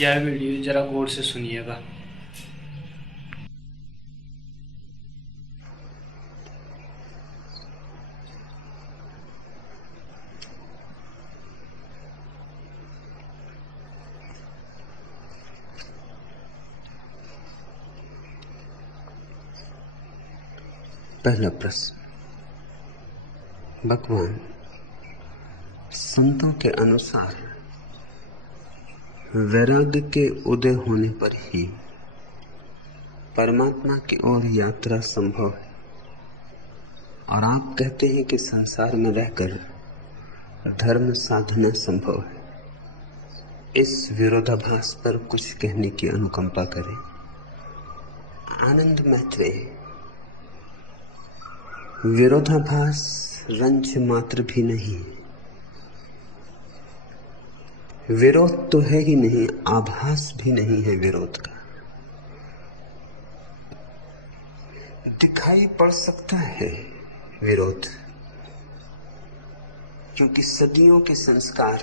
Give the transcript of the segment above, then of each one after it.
यह वीडियो जरा गौर से सुनिएगा। पहला प्रश्न। भगवान संतों के अनुसार वैराग्य के उदय होने पर ही परमात्मा की ओर यात्रा संभव है, और आप कहते हैं कि संसार में रहकर धर्म साधना संभव है। इस विरोधाभास पर कुछ कहने की अनुकंपा करें। आनंद मैत्रेय, विरोधाभास रंच मात्र भी नहीं है। विरोध तो है ही नहीं, आभास भी नहीं है विरोध का। दिखाई पड़ सकता है विरोध, क्योंकि सदियों के संस्कार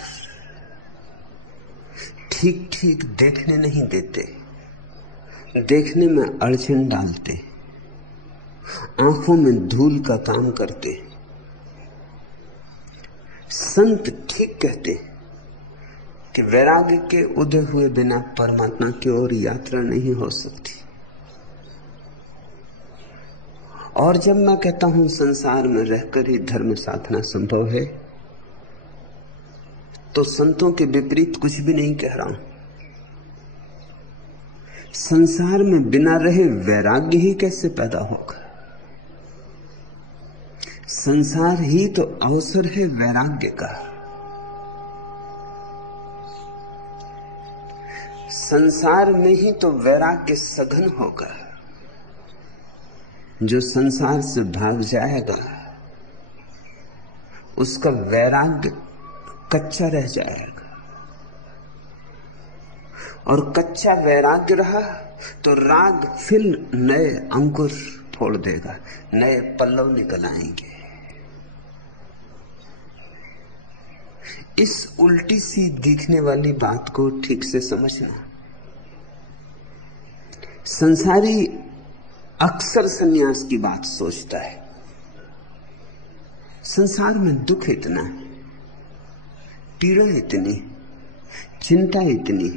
ठीक ठीक देखने नहीं देते, देखने में अड़चन डालते, आंखों में धूल का काम करते। संत ठीक कहते कि वैराग्य के उदय हुए बिना परमात्मा की ओर यात्रा नहीं हो सकती। और जब मैं कहता हूं संसार में रहकर ही धर्म साधना संभव है, तो संतों के विपरीत कुछ भी नहीं कह रहा हूं। संसार में बिना रहे वैराग्य ही कैसे पैदा होगा? संसार ही तो अवसर है वैराग्य का। संसार में ही तो वैराग्य सघन होगा। जो संसार से भाग जाएगा उसका वैराग्य कच्चा रह जाएगा, और कच्चा वैराग्य रहा तो राग फिर नए अंकुर फोड़ देगा, नए पल्लव निकल आएंगे। इस उल्टी सी दिखने वाली बात को ठीक से समझना। संसारी अक्सर सन्यास की बात सोचता है। संसार में दुख इतना है, पीड़ा इतनी, चिंता इतनी,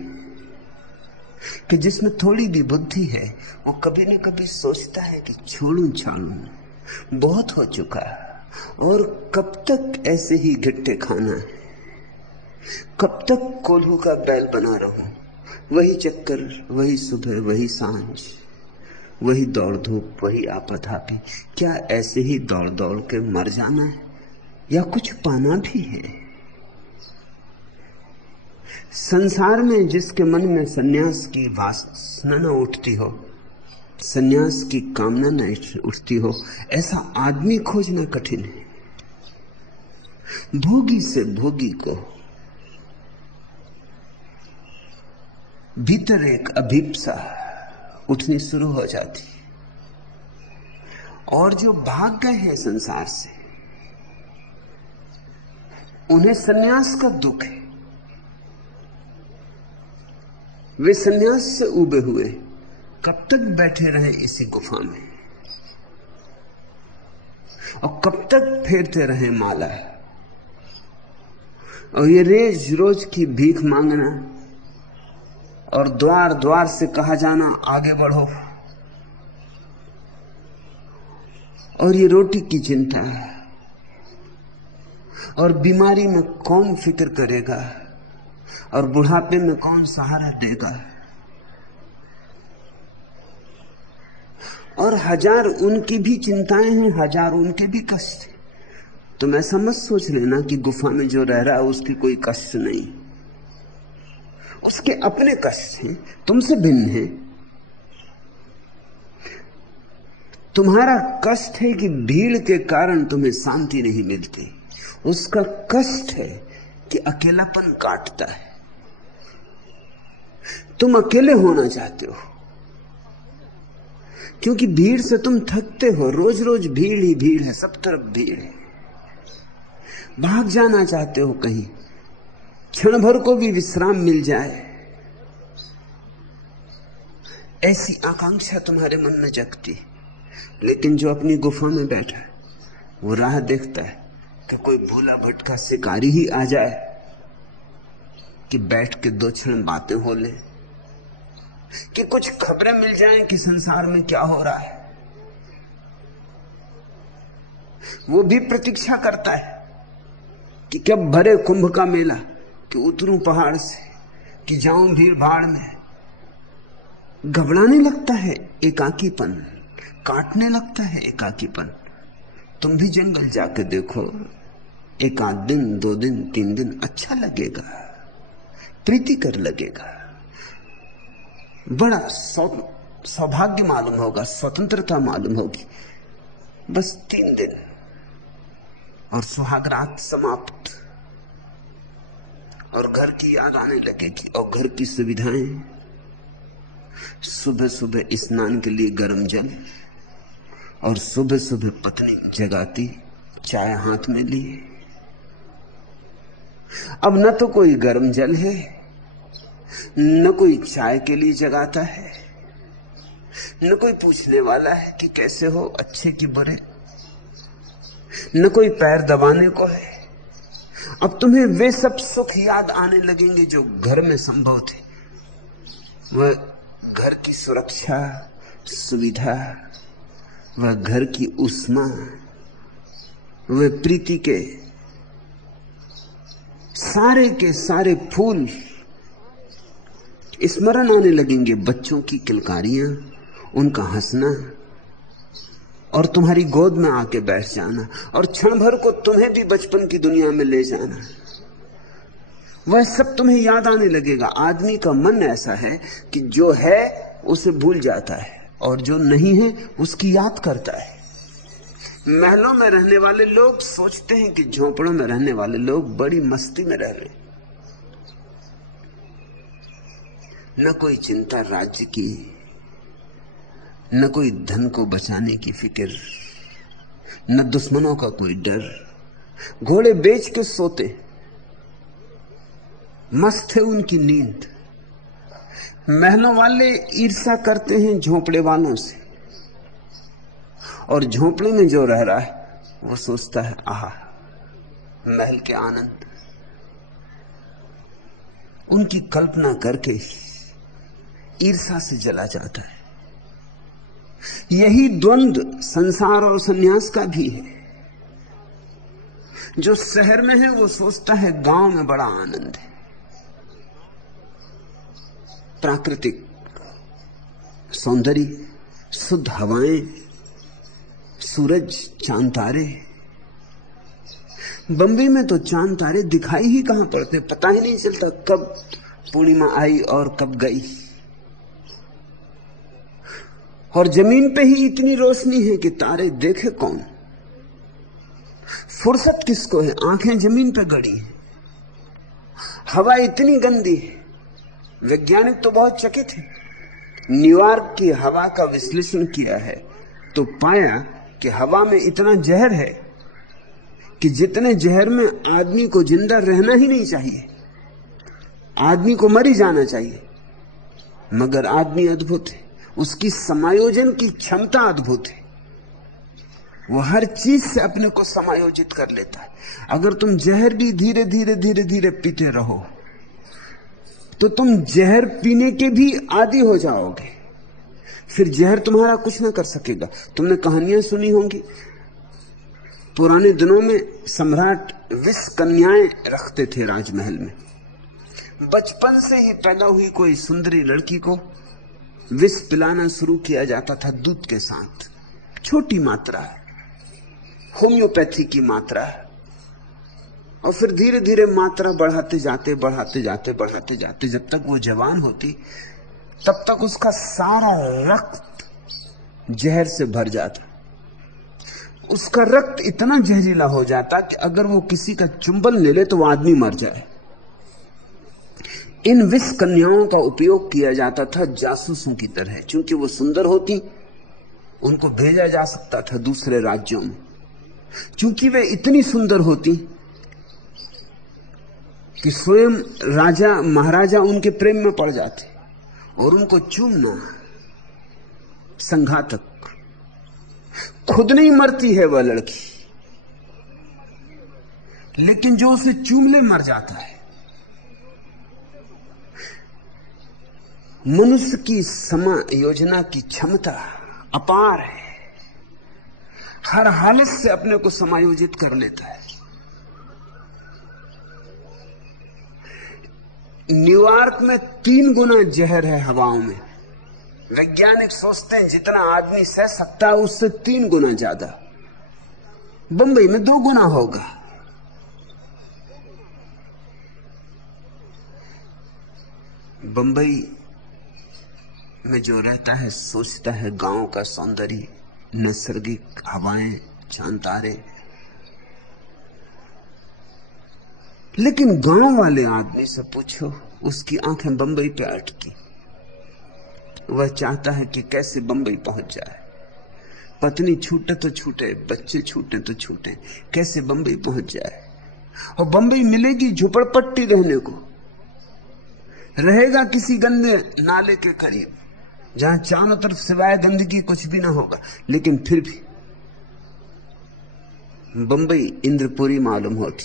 कि जिसमें थोड़ी भी बुद्धि है वो कभी न कभी सोचता है कि छोड़ूं छाड़ूं, बहुत हो चुका, और कब तक ऐसे ही घिट्टे खाना है, कब तक कोल्हू का बैल बना रहूं, वही चक्कर, वही सुबह, वही सांझ, वही दौड़ धूप, वही आपाधापी। क्या ऐसे ही दौड़ दौड़ के मर जाना है, या कुछ पाना भी है? संसार में जिसके मन में सन्यास की वासना न उठती हो, सन्यास की कामना न उठती हो, ऐसा आदमी खोजना कठिन है। भोगी से भोगी को भीतर एक अभिप्सा उठनी शुरू हो जाती, और जो भाग गए हैं संसार से उन्हें सन्यास का दुख है। वे सन्यास से उबे हुए कब तक बैठे रहे इसी गुफा में, और कब तक फेरते रहे माला, और ये रोज की भीख मांगना, और द्वार द्वार से कहा जाना आगे बढ़ो, और ये रोटी की चिंता, और बीमारी में कौन फिक्र करेगा, और बुढ़ापे में कौन सहारा देगा, और हजार उनकी भी चिंताएं हैं, हजार उनके भी कष्ट। तुम ऐसा मत सोच लेना कि गुफा में जो रह रहा है उसकी कोई कष्ट नहीं, उसके अपने कष्ट हैं, तुमसे भिन्न हैं। तुम्हारा कष्ट है कि भीड़ के कारण तुम्हें शांति नहीं मिलती, उसका कष्ट है कि अकेलापन काटता है। तुम अकेले होना चाहते हो क्योंकि भीड़ से तुम थकते हो, रोज रोज भीड़ ही भीड़ है, सब तरफ भीड़ है। भाग जाना चाहते हो कहीं, क्षण भर को भी विश्राम मिल जाए, ऐसी आकांक्षा तुम्हारे मन में जगती। लेकिन जो अपनी गुफा में बैठा है वो राह देखता है कि कोई भूला भटका शिकारी ही आ जाए कि बैठ के 2 क्षण बातें हो ले, कि कुछ खबरें मिल जाएं कि संसार में क्या हो रहा है। वो भी प्रतीक्षा करता है कि कब भरे कुंभ का मेला, कि उतरूं पहाड़ से, कि जाऊं भीड़ भाड़ में। घबराने लगता है एकाकीपन, काटने लगता है एकाकीपन। तुम भी जंगल जाके देखो, 1 आध दिन, 2 दिन, 3 दिन अच्छा लगेगा, प्रीतिकर लगेगा, बड़ा सौभाग्य मालूम होगा, स्वतंत्रता मालूम होगी। बस 3 दिन और सुहागरात समाप्त, और घर की याद आने लगेगी और घर की सुविधाएं। सुबह सुबह स्नान के लिए गर्म जल, और सुबह सुबह पत्नी जगाती चाय हाथ में लिए। अब न तो कोई गर्म जल है, न कोई चाय के लिए जगाता है, न कोई पूछने वाला है कि कैसे हो, अच्छे कि बुरे, न कोई पैर दबाने को है। अब तुम्हें वे सब सुख याद आने लगेंगे जो घर में संभव थे। वह घर की सुरक्षा, सुविधा, वह घर की उष्मा, वह प्रीति के सारे फूल स्मरण आने लगेंगे। बच्चों की किलकारियां, उनका हंसना, और तुम्हारी गोद में आके बैठ जाना, और क्षण भर को तुम्हें भी बचपन की दुनिया में ले जाना। वह सब तुम्हें याद आने लगेगा। आदमी का मन ऐसा है कि जो है उसे भूल जाता है, और जो नहीं है उसकी याद करता है। महलों में रहने वाले लोग सोचते हैं कि झोंपड़ों में रहने वाले लोग बड़ी मस्ती में रह रहे हैं। न कोई चिंता राज्य की, न कोई धन को बचाने की फिक्र, न दुश्मनों का कोई डर। घोड़े बेच के सोते, मस्त है उनकी नींद। महलों वाले ईर्ष्या करते हैं झोंपड़े वालों से, और झोंपड़े में जो रह रहा है वो सोचता है आहा महल के आनंद। उनकी कल्पना करके ईर्ष्या से जला जाता है। यही द्वंद्व संसार और सन्यास का भी है। जो शहर में है वो सोचता है गांव में बड़ा आनंद है। प्राकृतिक सौंदर्य, शुद्ध हवाएं, सूरज, चांद तारे। बम्बई में तो चांद तारे दिखाई ही कहां पड़ते, पता ही नहीं चलता कब पूर्णिमा आई और कब गई। और जमीन पे ही इतनी रोशनी है कि तारे देखे कौन। फुर्सत किसको है, आंखें जमीन पे गड़ी हैं। हवा इतनी गंदी है, वैज्ञानिक तो बहुत चकित है। न्यूयॉर्क की हवा का विश्लेषण किया है तो पाया कि हवा में इतना जहर है कि जितने जहर में आदमी को जिंदा रहना ही नहीं चाहिए, आदमी को मर ही जाना चाहिए। मगर आदमी अद्भुत है, उसकी समायोजन की क्षमता अद्भुत है। वो हर चीज से अपने को समायोजित कर लेता है। अगर तुम जहर भी धीरे धीरे धीरे धीरे पीते रहो तो तुम जहर पीने के भी आदी हो जाओगे, फिर जहर तुम्हारा कुछ ना कर सकेगा। तुमने कहानियां सुनी होंगी, पुराने दिनों में सम्राट विष कन्याएं रखते थे राजमहल में। बचपन से ही पैदा हुई कोई सुंदरी लड़की को विष पिलाना शुरू किया जाता था दूध के साथ। छोटी मात्रा, होम्योपैथी की मात्रा, और फिर धीरे धीरे मात्रा बढ़ाते जाते जब तक वो जवान होती तब तक उसका सारा रक्त जहर से भर जाता। उसका रक्त इतना जहरीला हो जाता कि अगर वो किसी का चुंबन ले ले तो वो आदमी मर जाए। इन विष कन्याओं का उपयोग किया जाता था जासूसों की तरह। क्योंकि वो सुंदर होती, उनको भेजा जा सकता था दूसरे राज्यों में। क्योंकि वे इतनी सुंदर होती कि स्वयं राजा महाराजा उनके प्रेम में पड़ जाते, और उनको चूमना संघातक। खुद नहीं मरती है वह लड़की, लेकिन जो उसे चूम ले मर जाता है। मनुष्य की समायोजना की क्षमता अपार है, हर हालत से अपने को समायोजित कर लेता है। न्यूयॉर्क में 3 गुना जहर है हवाओं में। वैज्ञानिक सोचते हैं जितना आदमी सह सकता है उससे 3 गुना ज्यादा। बंबई में 2 गुना होगा। बंबई में जो रहता है सोचता है गांव का सौंदर्य, नैसर्गिक हवाएं, चांद तारे, लेकिन गांव वाले आदमी से पूछो, उसकी आंखें बंबई पे अटकी। वह चाहता है कि कैसे बंबई पहुंच जाए। पत्नी छूटे तो छूटे, बच्चे छूटे तो छूटे, कैसे बंबई पहुंच जाए। और बंबई मिलेगी झुपड़पट्टी रहने को, रहेगा किसी गंदे नाले के करीब जहां चारों तरफ सिवाय गंदगी कुछ भी ना होगा। लेकिन फिर भी बंबई इंद्रपुरी मालूम होती।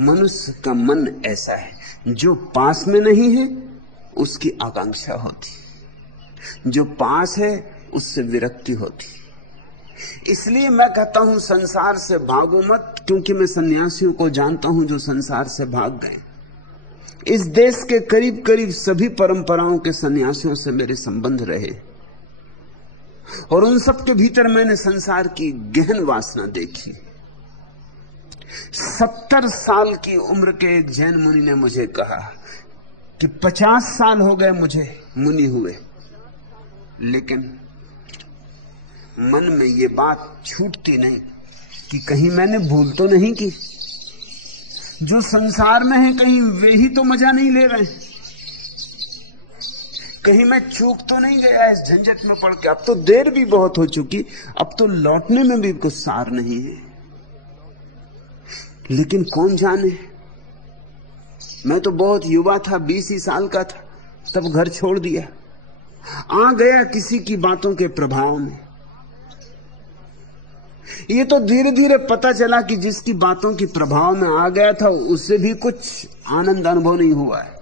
मनुष्य का मन ऐसा है, जो पास में नहीं है उसकी आकांक्षा होती, जो पास है उससे विरक्ति होती। इसलिए मैं कहता हूं संसार से भागो मत, क्योंकि मैं सन्यासियों को जानता हूं जो संसार से भाग गए। इस देश के करीब करीब सभी परंपराओं के सन्यासियों से मेरे संबंध रहे, और उन सब के भीतर मैंने संसार की गहन वासना देखी। 70 साल की उम्र के एक जैन मुनि ने मुझे कहा कि 50 साल हो गए मुझे मुनि हुए, लेकिन मन में ये बात छूटती नहीं कि कहीं मैंने भूल तो नहीं की। जो संसार में है कहीं वे ही तो मजा नहीं ले रहे, कहीं मैं चूक तो नहीं गया इस झंझट में पड़ के। अब तो देर भी बहुत हो चुकी, अब तो लौटने में भी कुछ सार नहीं है। लेकिन कौन जाने, मैं तो बहुत युवा था, 20 ही साल का था, तब घर छोड़ दिया, आ गया किसी की बातों के प्रभाव में। ये तो धीरे धीरे पता चला कि जिसकी बातों की प्रभाव में आ गया था उससे भी कुछ आनंद अनुभव नहीं हुआ है।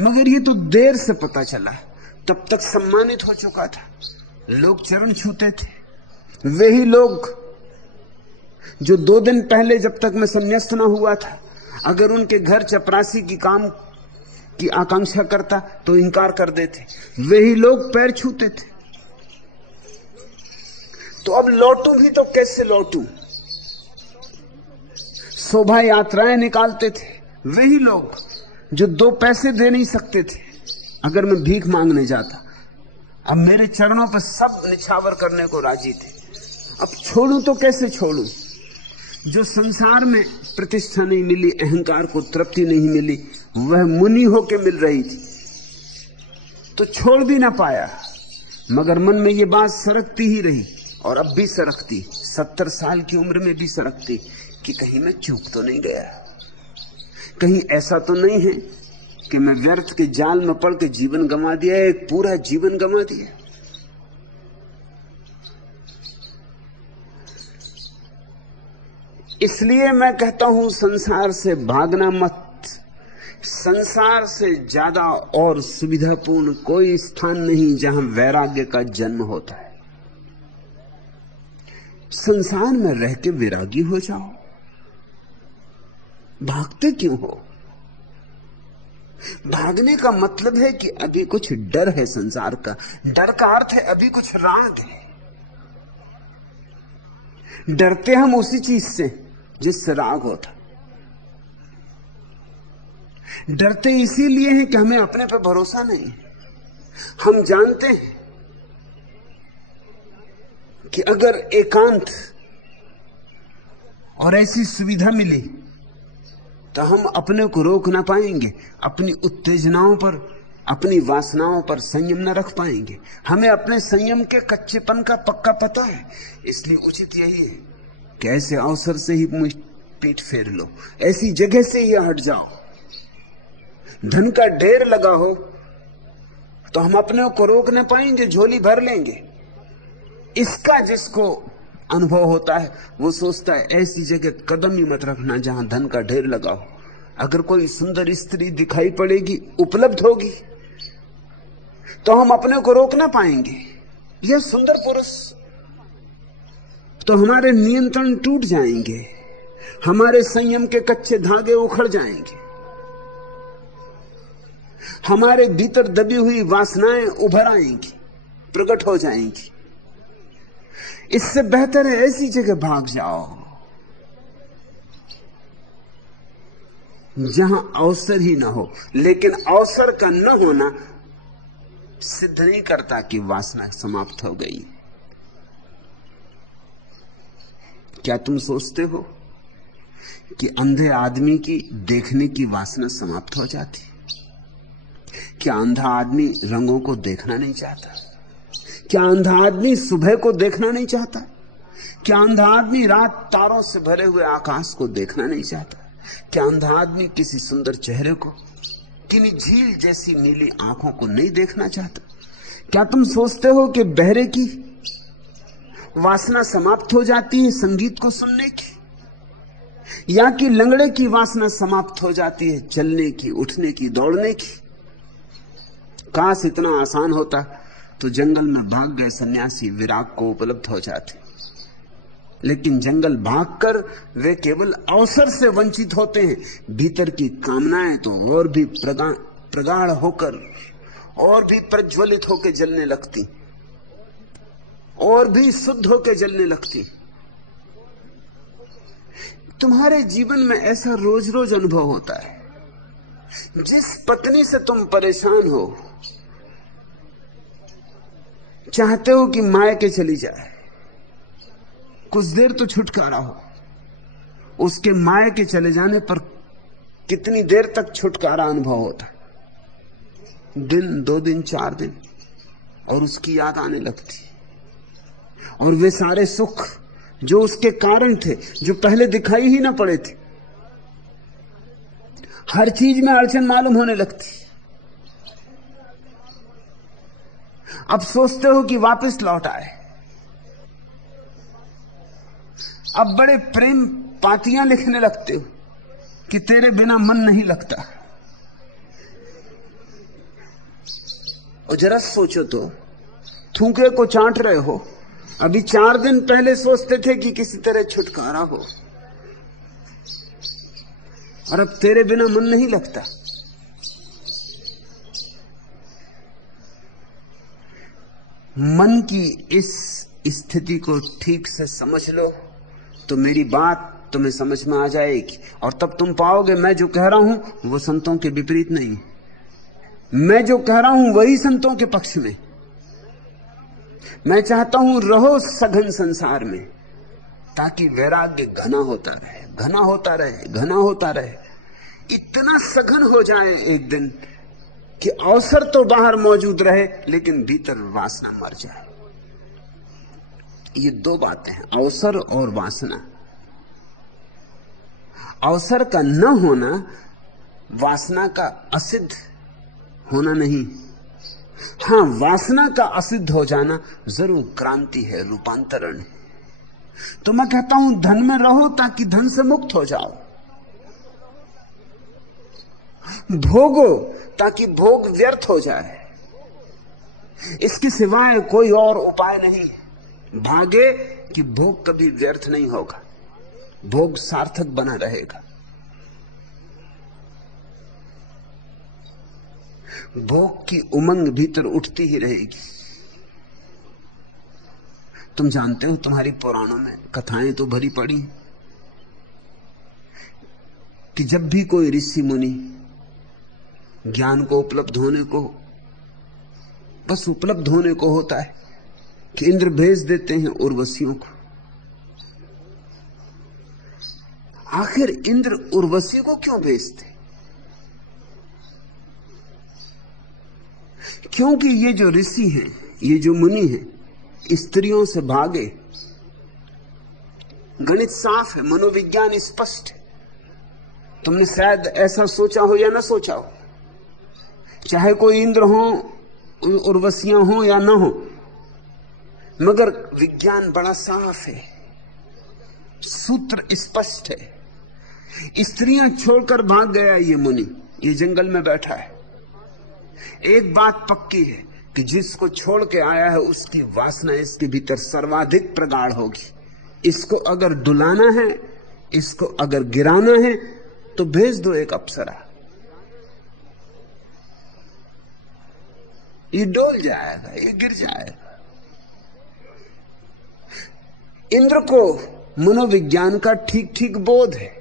मगर ये तो देर से पता चला, तब तक सम्मानित हो चुका था, लोग चरण छूते थे। वही लोग जो 2 दिन पहले जब तक मैं संन्यास्त न हुआ था, अगर उनके घर चपरासी की काम की आकांक्षा करता तो इनकार कर देते, वही लोग पैर छूते थे। तो अब लौटूं भी तो कैसे लौटूं? शोभा यात्राएं निकालते थे वही लोग जो 2 पैसे दे नहीं सकते थे अगर मैं भीख मांगने जाता। अब मेरे चरणों पर सब निछावर करने को राजी थे। अब छोड़ूं तो कैसे छोड़ूं? जो संसार में प्रतिष्ठा नहीं मिली, अहंकार को तृप्ति नहीं मिली, वह मुनि होके मिल रही थी, तो छोड़ भी ना पाया। मगर मन में ये बात सरकती ही रही, और अब भी सरकती, 70 साल की उम्र में भी सरकती कि कहीं मैं चूक तो नहीं गया, कहीं ऐसा तो नहीं है कि मैं व्यर्थ के जाल में पड़ के जीवन गंवा दिया, एक पूरा जीवन गंवा दिया। इसलिए मैं कहता हूं संसार से भागना मत। संसार से ज्यादा और सुविधापूर्ण कोई स्थान नहीं जहां वैराग्य का जन्म होता है। संसार में रह के विरागी हो जाओ, भागते क्यों हो? भागने का मतलब है कि अभी कुछ डर है संसार का। डर का अर्थ है अभी कुछ राग है। डरते हम उसी चीज से जिससे राग होता। डरते इसीलिए हैं कि हमें अपने पे भरोसा नहीं। हम जानते हैं कि अगर एकांत और ऐसी सुविधा मिली तो हम अपने को रोक ना पाएंगे, अपनी उत्तेजनाओं पर, अपनी वासनाओं पर संयम न रख पाएंगे। हमें अपने संयम के कच्चेपन का पक्का पता है, इसलिए उचित यही है कि ऐसे अवसर से ही पीठ फेर लो, ऐसी जगह से ही हट जाओ। धन का ढेर लगा हो तो हम अपने को रोक न पाएंगे, झोली भर लेंगे। इसका जिसको अनुभव होता है वो सोचता है ऐसी जगह कदम ही मत रखना जहां धन का ढेर लगा हो। अगर कोई सुंदर स्त्री दिखाई पड़ेगी, उपलब्ध होगी, तो हम अपने को रोक ना पाएंगे। यह सुंदर पुरुष, तो हमारे नियंत्रण टूट जाएंगे, हमारे संयम के कच्चे धागे उखड़ जाएंगे, हमारे भीतर दबी हुई वासनाएं उभर आएंगी, प्रकट हो जाएंगी। इससे बेहतर है ऐसी जगह भाग जाओ जहां अवसर ही ना हो। लेकिन अवसर का न होना सिद्ध नहीं करता कि वासना समाप्त हो गई। क्या तुम सोचते हो कि अंधे आदमी की देखने की वासना समाप्त हो जाती? क्या अंधा आदमी रंगों को देखना नहीं चाहता? क्या अंधा आदमी सुबह को देखना नहीं चाहता? क्या अंधा आदमी रात तारों से भरे हुए आकाश को देखना नहीं चाहता? क्या अंधा आदमी किसी सुंदर चेहरे को, किन्हीं झील जैसी नीली आंखों को नहीं देखना चाहता? क्या तुम सोचते हो कि बहरे की वासना समाप्त हो जाती है संगीत को सुनने की, या कि लंगड़े की वासना समाप्त हो जाती है चलने की, उठने की, दौड़ने की? काश इतना आसान होता तो जंगल में भाग गए सन्यासी विराग को उपलब्ध हो जाते। लेकिन जंगल भागकर वे केवल अवसर से वंचित होते हैं। भीतर की कामनाएं तो और भी प्रगाढ़ होकर और भी प्रज्वलित होकर जलने लगती, और भी शुद्ध होकर जलने लगती। तुम्हारे जीवन में ऐसा रोज रोज अनुभव होता है। जिस पत्नी से तुम परेशान हो, चाहते हो कि मायके चली जाए, कुछ देर तो छुटकारा हो। उसके मायके चले जाने पर कितनी देर तक छुटकारा अनुभव होता? दिन, 2 दिन, 4 दिन, और उसकी याद आने लगती। और वे सारे सुख जो उसके कारण थे, जो पहले दिखाई ही ना पड़े थे, हर चीज में अड़चन मालूम होने लगती। अब सोचते हो कि वापस लौट आए। अब बड़े प्रेम पातियां लिखने लगते हो कि तेरे बिना मन नहीं लगता। और जरा सोचो तो, थूके को चाट रहे हो, अभी 4 दिन पहले सोचते थे कि किसी तरह छुटकारा हो, और अब तेरे बिना मन नहीं लगता। मन की इस स्थिति को ठीक से समझ लो तो मेरी बात तुम्हें समझ में आ जाएगी, और तब तुम पाओगे मैं जो कह रहा हूं वो संतों के विपरीत नहीं। मैं जो कह रहा हूं वही संतों के पक्ष में। मैं चाहता हूं रहो सघन संसार में, ताकि वैराग्य घना होता रहे, घना होता रहे, घना होता रहे। इतना सघन हो जाए एक दिन कि अवसर तो बाहर मौजूद रहे लेकिन भीतर वासना मर जाए। ये 2 बातें हैं, अवसर और वासना। अवसर का न होना वासना का असिद्ध होना नहीं। हां, वासना का असिद्ध हो जाना जरूर क्रांति है, रूपांतरण है। तो मैं कहता हूं धन में रहो ताकि धन से मुक्त हो जाओ, भोगो ताकि भोग व्यर्थ हो जाए। इसके सिवाय कोई और उपाय नहीं। भागे कि भोग कभी व्यर्थ नहीं होगा, भोग सार्थक बना रहेगा। भोग की उमंग भीतर उठती ही रहेगी। तुम जानते हो, तुम्हारी पुराणों में कथाएं तो भरी पड़ी कि जब भी कोई ऋषि मुनि ज्ञान को उपलब्ध होने को, बस उपलब्ध होने को होता है कि इंद्र भेज देते हैं उर्वशियों को। आखिर इंद्र उर्वशी को क्यों भेजते? क्योंकि ये जो ऋषि हैं, ये जो मुनि हैं, स्त्रियों से भागे। गणित साफ है, मनोविज्ञान स्पष्ट है। तुमने शायद ऐसा सोचा हो या ना सोचा हो, चाहे कोई इंद्र हो उर्वशियां हो या ना हो, मगर विज्ञान बड़ा साफ है, सूत्र स्पष्ट है। स्त्रियां छोड़कर भाग गया ये मुनि, ये जंगल में बैठा है। एक बात पक्की है कि जिसको छोड़ के आया है उसकी वासना इसके भीतर सर्वाधिक प्रगाढ़ होगी। इसको अगर डुलाना है, इसको अगर गिराना है, तो भेज दो एक अप्सरा, ये डोल जाएगा, ये गिर जाएगा। इंद्र को मनोविज्ञान का ठीक ठीक बोध है।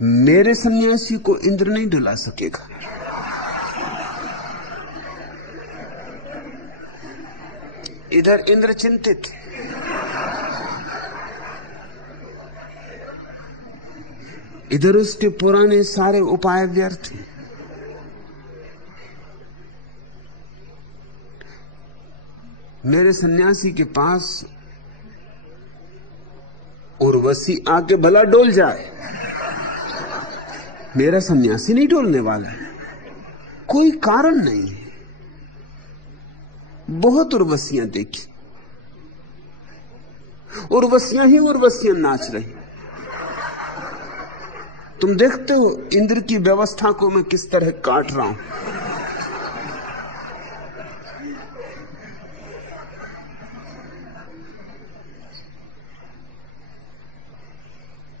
मेरे सन्यासी को इंद्र नहीं डुला सकेगा। इधर इंद्र चिंतित, इधर उसके पुराने सारे उपाय व्यर्थ हैं। मेरे सन्यासी के पास उर्वशी आके भला डोल जाए, मेरा सन्यासी नहीं डोलने वाला है। कोई कारण नहीं है। बहुत उर्वशियां देखी, उर्वशियां ही उर्वशियां नाच रही। तुम देखते हो इंद्र की व्यवस्था को मैं किस तरह काट रहा हूं।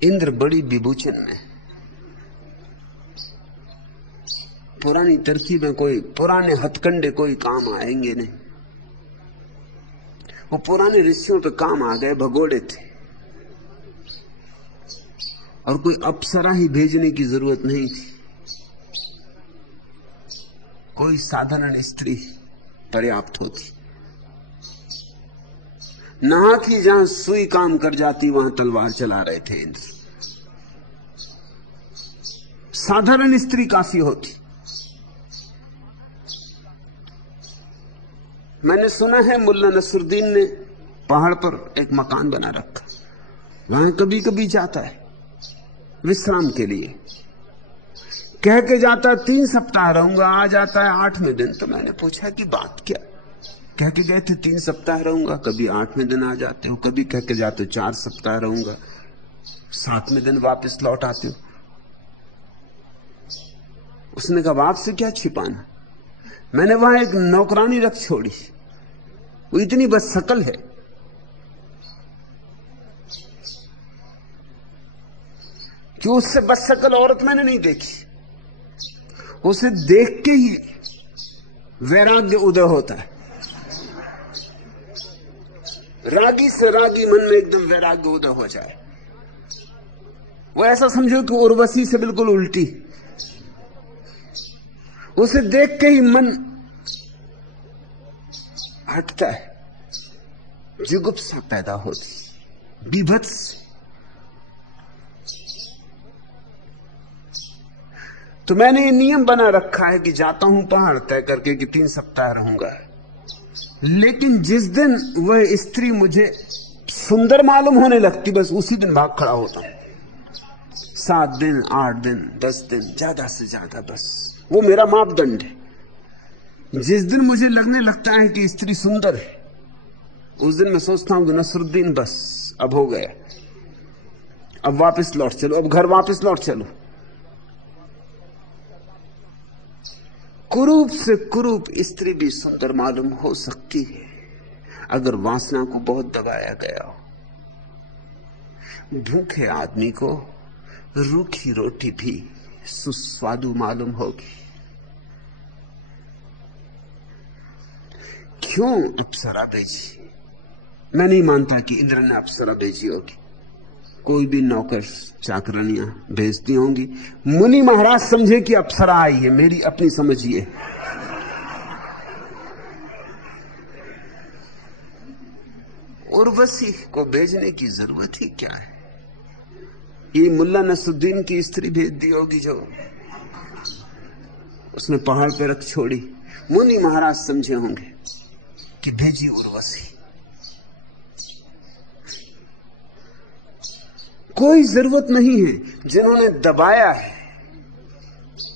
इंद्र बड़ी विभूचन में, पुरानी तरकीबें कोई, पुराने हथकंडे कोई काम आएंगे नहीं। वो पुराने ऋषियों पे काम आ गए, भगोड़े थे, और कोई अप्सरा ही भेजने की जरूरत नहीं थी। कोई साधारण स्त्री पर्याप्त होती। नहा की जहां सुई काम कर जाती वहां तलवार चला रहे थे इंद्र। साधारण स्त्री काफी होती। मैंने सुना है मुल्ला नसरुद्दीन ने पहाड़ पर एक मकान बना रखा, वहां कभी कभी जाता है विश्राम के लिए। कह के जाता 3 सप्ताह रहूंगा, आ जाता है 8वें दिन। तो मैंने पूछा कि बात क्या? कह के गए थे 3 सप्ताह रहूंगा, कभी 8वें दिन आ जाते हो, कभी कह के जाते हो 4 सप्ताह रहूंगा, 7वें दिन वापस लौट आते हो। उसने कहा आपसे क्या छिपाना। मैंने वहां एक नौकरानी रख छोड़ी, वो इतनी बस शकल है कि उससे बस शकल औरत मैंने नहीं देखी। उसे देख के ही वैराग्य उदय होता है। रागी से रागी मन में एकदम वैराग्य उदय हो जाए। वो ऐसा समझो कि उर्वशी से बिल्कुल उल्टी। उसे देख के ही मन हटता है, जुगुप्सा पैदा होती, बीभत्स। तो मैंने ये नियम बना रखा है कि जाता हूं पहाड़ तय करके कि 3 सप्ताह रहूंगा, लेकिन जिस दिन वह स्त्री मुझे सुंदर मालूम होने लगती, बस उसी दिन भाग खड़ा होता हूं। 7 दिन, 8 दिन, 10 दिन, ज्यादा से ज्यादा, बस वो मेरा मापदंड है। जिस दिन मुझे लगने लगता है कि स्त्री सुंदर है, उस दिन मैं सोचता हूं कि नसरुद्दीन बस अब हो गया, अब वापस लौट चलो, अब घर वापस लौट चलो। कुरूप से कुरूप स्त्री भी सुंदर मालूम हो सकती है अगर वासना को बहुत दबाया गया हो। भूखे आदमी को रूखी रोटी भी सुस्वादु मालूम होगी। क्यों अप्सरा भेजी? मैं नहीं मानता कि इंद्र ने अप्सरा भेजी होगी। कोई भी नौकर चाकरानियां भेजती होंगी। मुनि महाराज समझे कि अप्सरा आई है, मेरी अपनी समझ ये। उर्वशी को भेजने की जरूरत ही क्या है? ये मुल्ला नसरुद्दीन की स्त्री भेज दी होगी जो उसने पहाड़ पे रख छोड़ी। मुनि महाराज समझे होंगे कि भेजी उर्वशी। कोई जरूरत नहीं है। जिन्होंने दबाया है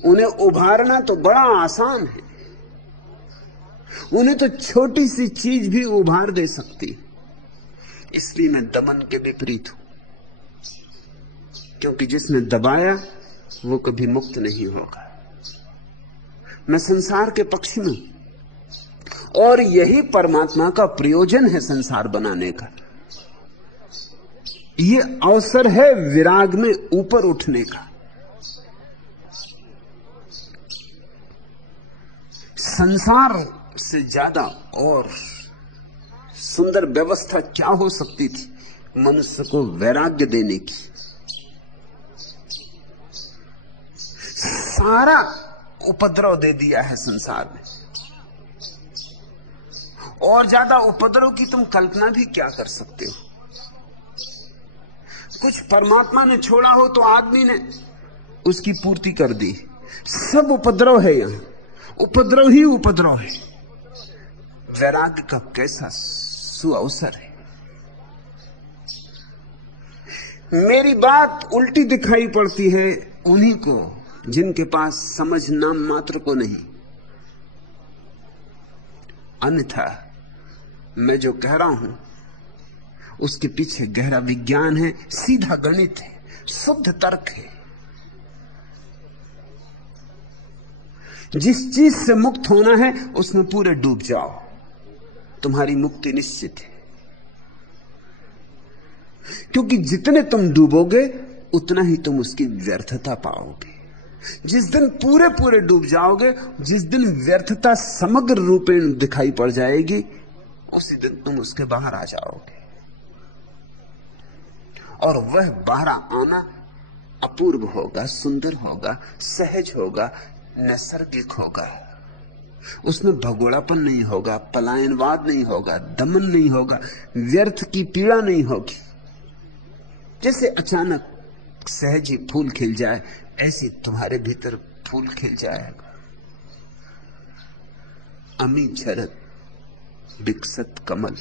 उन्हें उभारना तो बड़ा आसान है। उन्हें तो छोटी सी चीज भी उभार दे सकती। इसलिए मैं दमन के विपरीत हूं, क्योंकि जिसने दबाया वो कभी मुक्त नहीं होगा। मैं संसार के पक्ष में हूं और यही परमात्मा का प्रयोजन है संसार बनाने का। ये अवसर है विराग में ऊपर उठने का। संसार से ज्यादा और सुंदर व्यवस्था क्या हो सकती थी मनुष्य को वैराग्य देने की। सारा उपद्रव दे दिया है संसार में, और ज्यादा उपद्रव की तुम कल्पना भी क्या कर सकते हो। कुछ परमात्मा ने छोड़ा हो तो आदमी ने उसकी पूर्ति कर दी। सब उपद्रव है, यहां उपद्रव ही उपद्रव है। वैराग्य का कैसा सुअवसर है। मेरी बात उल्टी दिखाई पड़ती है उन्हीं को जिनके पास समझ नाम मात्र को नहीं। अन्यथा मैं जो कह रहा हूं उसके पीछे गहरा विज्ञान है, सीधा गणित है, शुद्ध तर्क है। जिस चीज से मुक्त होना है उसमें पूरे डूब जाओ, तुम्हारी मुक्ति निश्चित है। क्योंकि जितने तुम डूबोगे उतना ही तुम उसकी व्यर्थता पाओगे। जिस दिन पूरे पूरे डूब जाओगे, जिस दिन व्यर्थता समग्र रूपेण दिखाई पड़ जाएगी, उसी दिन तुम उसके बाहर आ जाओगे। और वह बाहर आना अपूर्व होगा, सुंदर होगा, सहज होगा, नैसर्गिक होगा। उसमें भगोड़ापन नहीं होगा, पलायनवाद नहीं होगा, दमन नहीं होगा, व्यर्थ की पीड़ा नहीं होगी। जैसे अचानक सहज ही फूल खिल जाए, ऐसी तुम्हारे भीतर फूल खिल जाएगा। अमी झरत विकसत कमल।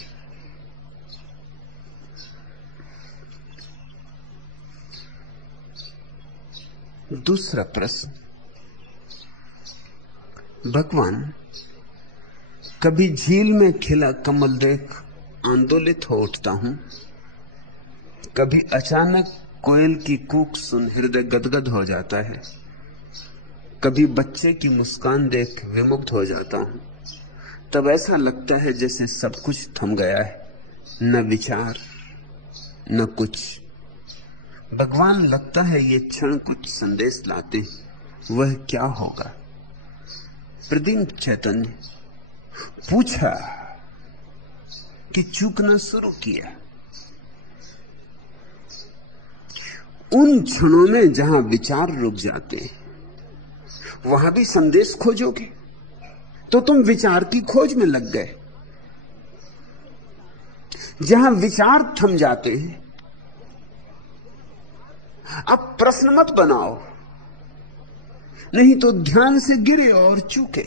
दूसरा प्रश्न, भगवान, कभी झील में खिला कमल देख आंदोलित हो उठता हूं, कभी अचानक कोयल की कूक सुन हृदय गदगद हो जाता है, कभी बच्चे की मुस्कान देख विमुग्ध हो जाता हूं। तब ऐसा लगता है जैसे सब कुछ थम गया है, न विचार न कुछ। भगवान, लगता है ये क्षण कुछ संदेश लाते, वह क्या होगा? प्रदीप चैतन्य पूछा कि चूकना शुरू किया। उन क्षणों में जहां विचार रुक जाते हैं, वहां भी संदेश खोजोगे तो तुम विचार की खोज में लग गए। जहां विचार थम जाते हैं, अब प्रश्न मत बनाओ, नहीं तो ध्यान से गिरे और चूके।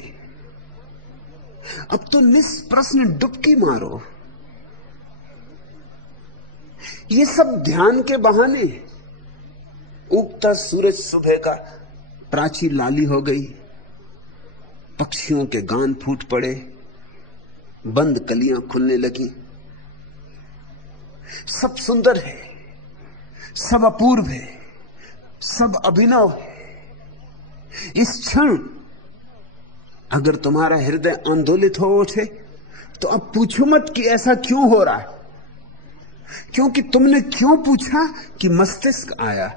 अब तो निष्प्रश्न डुबकी मारो। ये सब ध्यान के बहाने। उगता सूरज सुबह का प्राची लाली हो गई, पक्षियों के गान फूट पड़े, बंद कलियां खुलने लगी। सब सुंदर है, सब अपूर्व है, सब अभिनव है। इस क्षण अगर तुम्हारा हृदय आंदोलित हो उठे तो अब पूछो मत कि ऐसा क्यों हो रहा है, क्योंकि तुमने क्यों पूछा कि मस्तिष्क आया,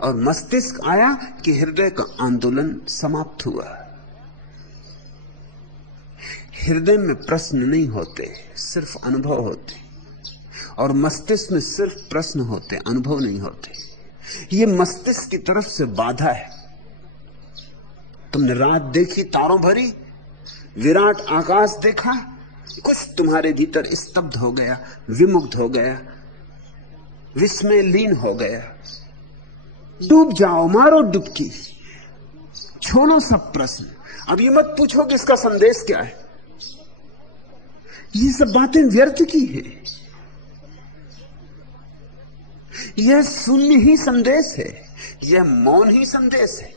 और मस्तिष्क आया कि हृदय का आंदोलन समाप्त हुआ। हृदय में प्रश्न नहीं होते, सिर्फ अनुभव होते, और मस्तिष्क में सिर्फ प्रश्न होते, अनुभव नहीं होते। ये मस्तिष्क की तरफ से बाधा है। तुमने रात देखी, तारों भरी, विराट आकाश देखा, कुछ तुम्हारे भीतर स्तब्ध हो गया, विमुग्ध हो गया, विस्मय लीन हो गया। डूब जाओ, मारो डुबकी, छोड़ो सब प्रश्न। अब ये मत पूछो कि इसका संदेश क्या है। ये सब बातें व्यर्थ की है। यह शून्य ही संदेश है, यह मौन ही संदेश है।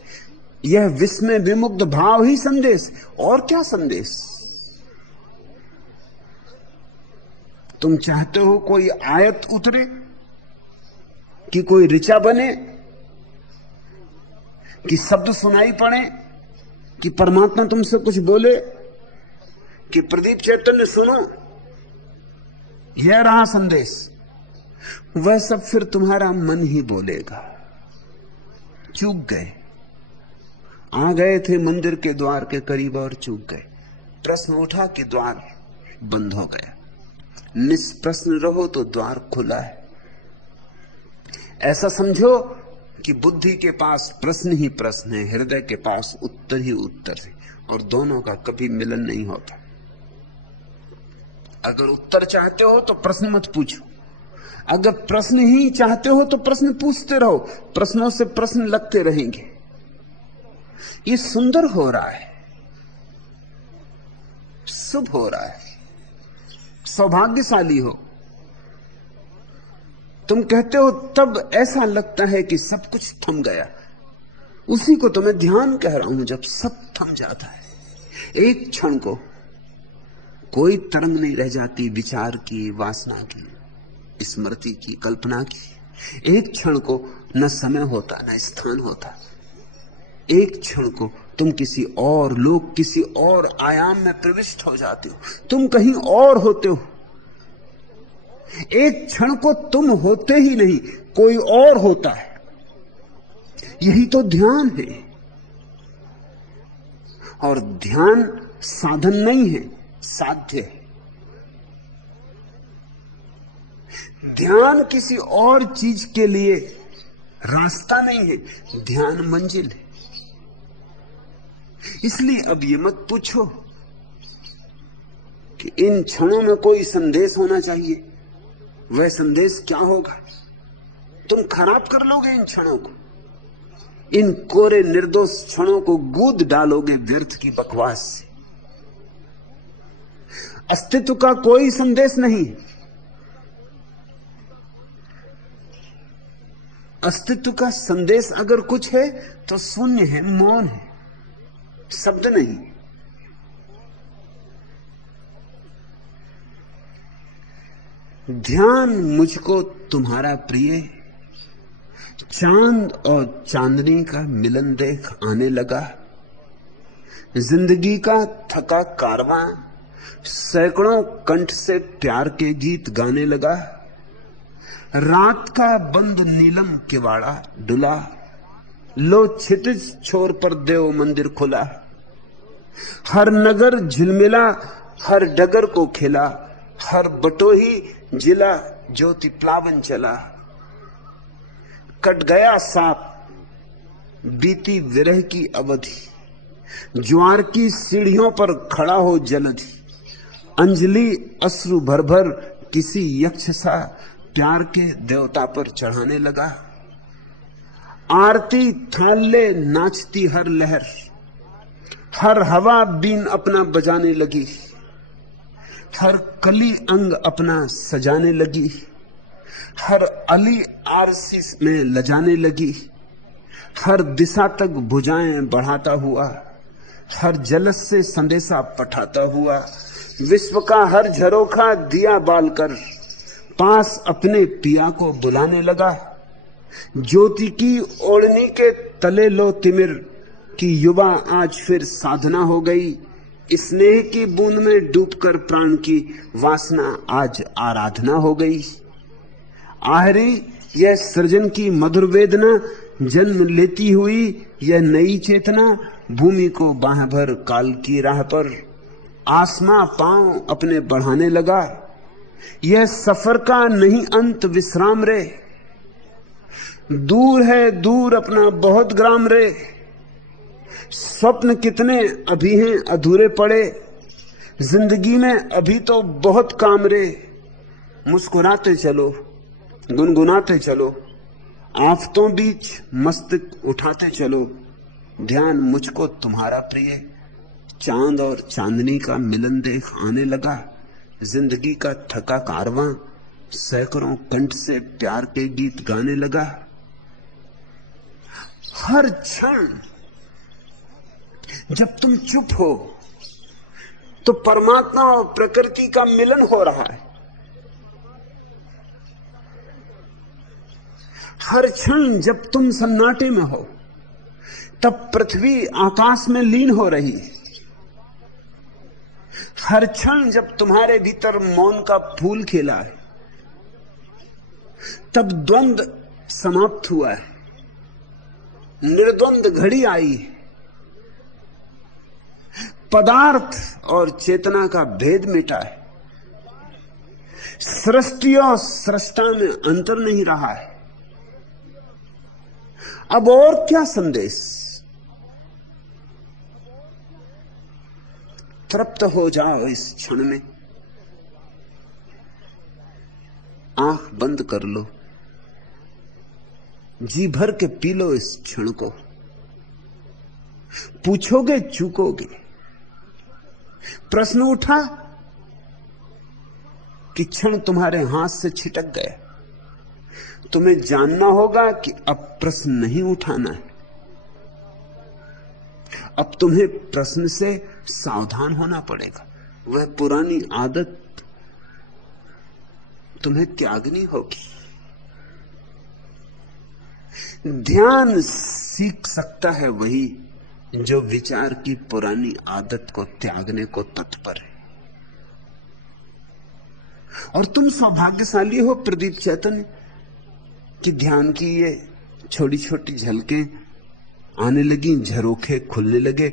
यह विस्मय विमुग्ध भाव ही संदेश, और क्या संदेश? तुम चाहते हो कोई आयत उतरे, कि कोई ऋचा बने, कि शब्द सुनाई पड़े, कि परमात्मा तुमसे कुछ बोले, कि प्रदीप चैतन्य सुनो। यह रहा संदेश। वह सब फिर तुम्हारा मन ही बोलेगा। चूक गए, आ गए थे मंदिर के द्वार के करीब और चूक गए। प्रश्न उठा कि द्वार बंद हो गया। निष्प्रश्न रहो तो द्वार खुला है। ऐसा समझो कि बुद्धि के पास प्रश्न ही प्रश्न है, हृदय के पास उत्तर ही उत्तर है, और दोनों का कभी मिलन नहीं होता। अगर उत्तर चाहते हो तो प्रश्न मत पूछो, अगर प्रश्न ही चाहते हो तो प्रश्न पूछते रहो। प्रश्नों से प्रश्न लगते रहेंगे। ये सुंदर हो रहा है, शुभ हो रहा है, सौभाग्यशाली हो। तुम कहते हो तब ऐसा लगता है कि सब कुछ थम गया। उसी को तो मैं ध्यान कह रहा हूं, जब सब थम जाता है। एक क्षण को कोई तरंग नहीं रह जाती, विचार की, वासना की, स्मृति की, कल्पना की। एक क्षण को न समय होता, न स्थान होता। एक क्षण को तुम किसी और लोक, किसी और आयाम में प्रविष्ट हो जाते हो। तुम कहीं और होते हो। एक क्षण को तुम होते ही नहीं, कोई और होता है। यही तो ध्यान है। और ध्यान साधन नहीं है, साध्य है। ध्यान किसी और चीज के लिए रास्ता नहीं है, ध्यान मंजिल है। इसलिए अब ये मत पूछो कि इन क्षणों में कोई संदेश होना चाहिए। वह संदेश क्या होगा? तुम खराब कर लोगे इन क्षणों को, इन कोरे निर्दोष क्षणों को गूंद डालोगे व्यर्थ की बकवास से। अस्तित्व का कोई संदेश नहीं। अस्तित्व का संदेश अगर कुछ है तो शून्य है, मौन है, शब्द नहीं। ध्यान मुझको तुम्हारा प्रिय, चांद और चांदनी का मिलन देख आने लगा। जिंदगी का थका कारवां सैकड़ों कंठ से प्यार के गीत गाने लगा। रात का बंद नीलम किवाड़ा डुला, लो क्षितिज छोर पर देव मंदिर खुला। हर नगर झिलमिला, हर डगर को खिला, हर बटोही जिला ज्योति प्लावन चला। कट गया सांप बीती विरह की अवधि, ज्वार की सीढ़ियों पर खड़ा हो जलधि। अंजलि अश्रु भर भर किसी यक्ष सा प्यार के देवता पर चढ़ाने लगा। आरती थाले नाचती हर लहर, हर हवा बीन अपना बजाने लगी। हर कली अंग अपना सजाने लगी, हर अली आरसी में लजाने लगी। हर दिशा तक भुजाएं बढ़ाता हुआ, हर जलस से संदेशा पठाता हुआ। विश्व का हर झरोखा दिया बालकर पास अपने पिया को बुलाने लगा। ज्योति की ओढ़नी के तले लो तिमिर की युवा आज फिर साधना हो गई। स्नेह की बूंद में डूबकर प्राण की वासना आज आराधना हो गई। आहरी यह सृजन की मधुर वेदना जन्म लेती हुई यह नई चेतना भूमि को बाह भर काल की राह पर आसमां पांव अपने बढ़ाने लगा। यह सफर का नहीं अंत विश्राम रे, दूर है दूर अपना बहुत ग्राम रे। स्वप्न कितने अभी हैं अधूरे पड़े, जिंदगी में अभी तो बहुत काम रे। मुस्कुराते चलो, गुनगुनाते चलो, आफतों बीच मस्तक उठाते चलो। ध्यान मुझको तुम्हारा प्रिय, चांद और चांदनी का मिलन देख आने लगा। जिंदगी का थका कारवां सैकड़ों कंठ से प्यार के गीत गाने लगा। हर क्षण जब तुम चुप हो तो परमात्मा और प्रकृति का मिलन हो रहा है। हर क्षण जब तुम सन्नाटे में हो तब पृथ्वी आकाश में लीन हो रही है। हर क्षण जब तुम्हारे भीतर मौन का फूल खिला है तब द्वंद्व समाप्त हुआ है, निर्द्वंद घड़ी आई है। पदार्थ और चेतना का भेद मिटा है। सृष्टि और सृष्टा में अंतर नहीं रहा है। अब और क्या संदेश? तृप्त हो जाओ इस क्षण में, आंख बंद कर लो, जी भर के पी लो इस क्षण को। पूछोगे चूकोगे। प्रश्न उठा कि क्षण तुम्हारे हाथ से छिटक गया। तुम्हें जानना होगा कि अब प्रश्न नहीं उठाना है। अब तुम्हें प्रश्न से सावधान होना पड़ेगा। वह पुरानी आदत तुम्हें त्यागनी होगी। ध्यान सीख सकता है वही जो विचार की पुरानी आदत को त्यागने को तत्पर है। और तुम सौभाग्यशाली हो प्रदीप चैतन्य कि ध्यान की ये छोटी छोटी झलकें आने लगी, झरोखे खुलने लगे,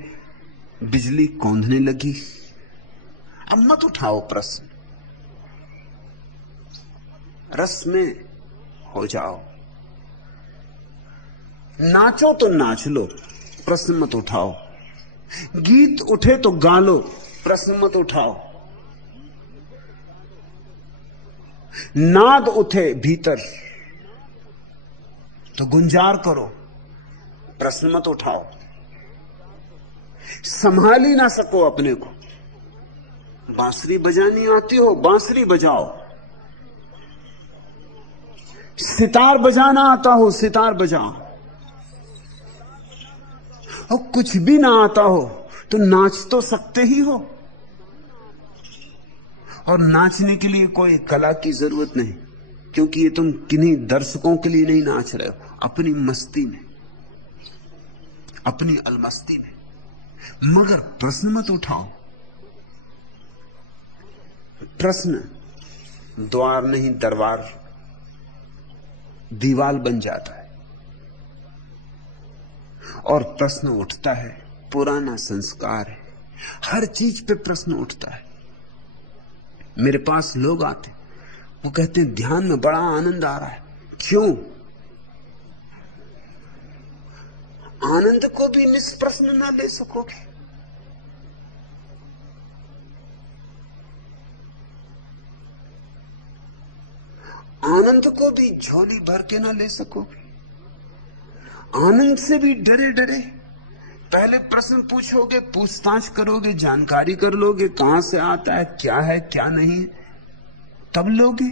बिजली कौंधने लगी। अब मत उठाओ प्रश्न, रस में हो जाओ। नाचो तो नाच लो, प्रश्न मत उठाओ। गीत उठे तो गा लो, प्रश्न मत उठाओ। नाद उठे भीतर तो गुंजार करो, प्रश्न मत उठाओ। संभाल ही ना सको अपने को, बांसुरी बजानी आती हो, बांसुरी बजाओ। सितार बजाना आता हो, सितार बजाओ। और कुछ भी ना आता हो तो नाच तो सकते ही हो। और नाचने के लिए कोई कला की जरूरत नहीं, क्योंकि ये तुम किन्हीं दर्शकों के लिए नहीं नाच रहे हो, अपनी मस्ती में, अपनी अलमस्ती में। मगर प्रश्न मत उठाओ। प्रश्न द्वार नहीं दरबार, दीवाल बन जाता है। और प्रश्न उठता है, पुराना संस्कार है। हर चीज पे प्रश्न उठता है। मेरे पास लोग आते, वो कहते हैं ध्यान में बड़ा आनंद आ रहा है। क्यों? आनंद को भी निष्प्रश्न ना ले सकोगे। आनंद को भी झोली भर के ना ले सकोगे। आनंद से भी डरे डरे पहले प्रश्न पूछोगे, पूछताछ करोगे, जानकारी कर लोगे कहां से आता है, क्या नहीं, तब लोगे।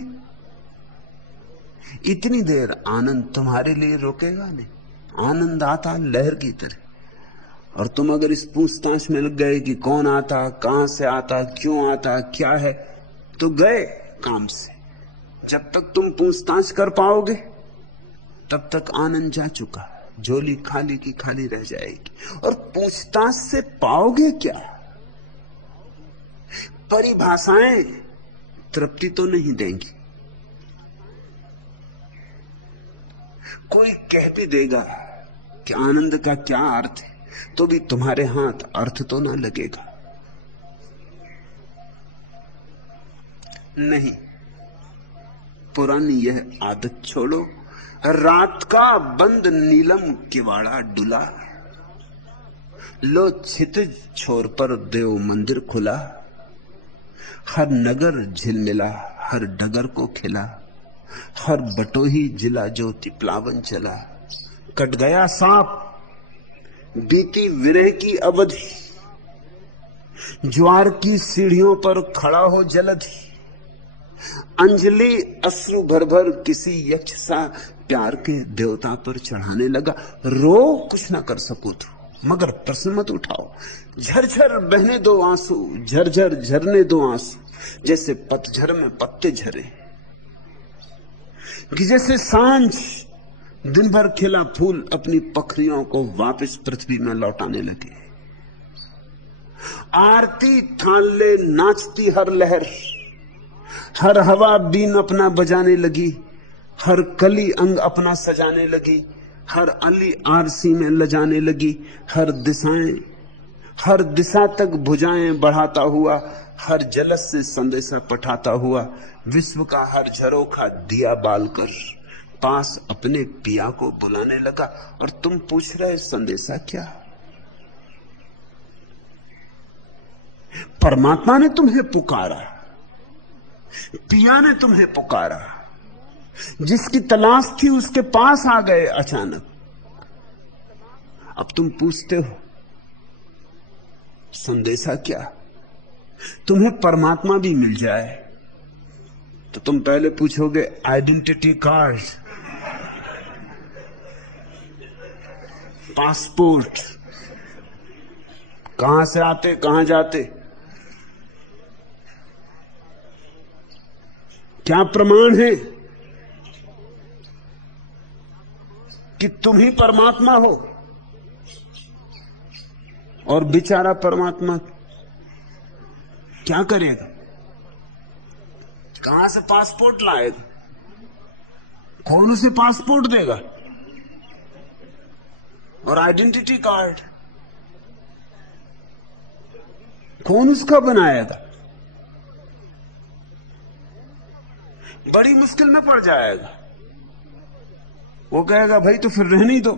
इतनी देर आनंद तुम्हारे लिए रुकेगा नहीं। आनंद आता लहर की तरह। और तुम अगर इस पूछताछ में लग गए कि कौन आता, कहां से आता, क्यों आता, क्या है, तो गए काम से। जब तक तुम पूछताछ कर पाओगे तब तक आनंद जा चुका, झोली खाली की खाली रह जाएगी। और पूछताछ से पाओगे क्या? परिभाषाएं तृप्ति तो नहीं देंगी। कोई कह भी देगा कि आनंद का क्या अर्थ है, तो भी तुम्हारे हाथ अर्थ तो ना लगेगा। नहीं, पुरानी यह आदत छोड़ो। रात का बंद नीलम किवाड़ा डुला, लो क्षितिज छोर पर देव मंदिर खुला। हर नगर झिलमिला, हर डगर को खिला, हर बटोही जिला ज्योति प्लावन चला। कट गया सांप, बीती विरह की अवधि, ज्वार की सीढ़ियों पर खड़ा हो जलधि। अंजलि अश्रु भर भर किसी यक्ष सा प्यार के देवता पर चढ़ाने लगा। रो कुछ ना कर सकूं तो मगर प्रश्न मत उठाओ। झरझर बहने दो आंसू, झरझर झरने दो आंसू, जैसे पतझर में पत्ते झरे, कि जैसे सांझ दिन भर खिला फूल अपनी पखरियों को वापस पृथ्वी में लौटाने लगे। आरती ठान ले नाचती हर लहर, हर हवा बीन अपना बजाने लगी, हर कली अंग अपना सजाने लगी, हर अली आरसी में लजाने लगी, हर दिशा तक भुजाएं बढ़ाता हुआ, हर जलस से संदेशा पठाता हुआ, विश्व का हर झरोखा दिया बालकर पास अपने पिया को बुलाने लगा। और तुम पूछ रहे संदेशा क्या? परमात्मा ने तुम्हें पुकारा, पिया ने तुम्हें पुकारा, जिसकी तलाश थी उसके पास आ गए अचानक। अब तुम पूछते हो संदेशा क्या? तुम्हें परमात्मा भी मिल जाए तो तुम पहले पूछोगे आइडेंटिटी कार्ड, पासपोर्ट, कहां से आते कहां जाते, क्या प्रमाण है कि तुम ही परमात्मा हो? और बेचारा परमात्मा क्या करेगा? कहां से पासपोर्ट लाएगा? कौन उसे पासपोर्ट देगा? और आइडेंटिटी कार्ड कौन उसका बनाएगा? बड़ी मुश्किल में पड़ जाएगा। वो कहेगा भाई तो फिर रहने ही दो,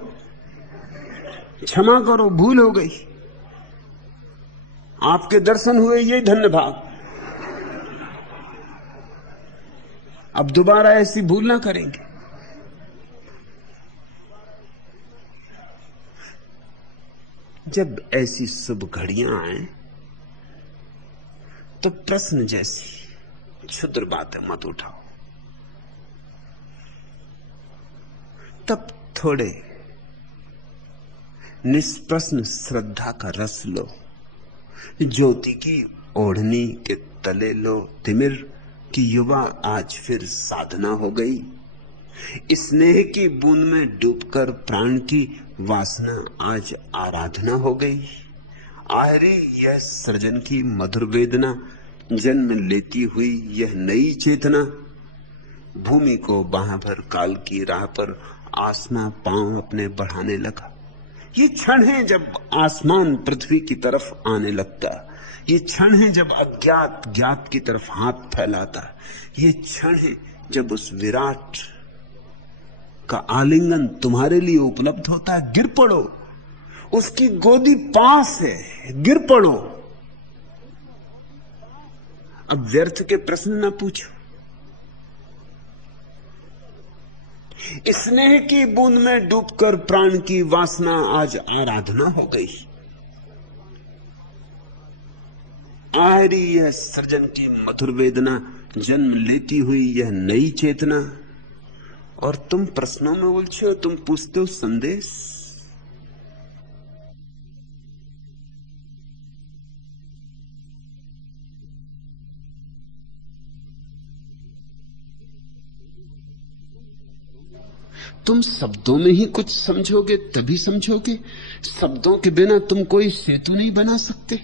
क्षमा करो, भूल हो गई, आपके दर्शन हुए, यही धन्य भाग, अब दोबारा ऐसी भूल ना करेंगे। जब ऐसी शुभ घड़ियां आए तो प्रश्न जैसी क्षुद्र बातें मत उठाओ। तब थोड़े निष्प्रश्न श्रद्धा का रस लो, ज्योति की ओढ़नी के तले लो तिमिर की युवा आज फिर साधना हो गई। स्नेह की बूंद में डूबकर प्राण की वासना आज आराधना हो गई। आहरी यह सृजन की मधुर वेदना, जन्म लेती हुई यह नई चेतना, भूमि को बाह भर काल की राह पर आसमां पांव अपने बढ़ाने लगा। ये क्षण है जब आसमान पृथ्वी की तरफ आने लगता, ये क्षण है जब अज्ञात ज्ञात की तरफ हाथ फैलाता, ये क्षण है जब उस विराट का आलिंगन तुम्हारे लिए उपलब्ध होता है। गिर पड़ो, उसकी गोदी पास है, गिर पड़ो। अब व्यर्थ के प्रश्न ना पूछो। स्नेह की बूंद में डूबकर प्राण की वासना आज आराधना हो गई। आहरी यह सृजन की मधुर वेदना, जन्म लेती हुई यह नई चेतना। और तुम प्रश्नों में उलझे हो, तुम पूछते हो संदेश। तुम शब्दों में ही कुछ समझोगे तभी समझोगे। शब्दों के बिना तुम कोई सेतु नहीं बना सकते।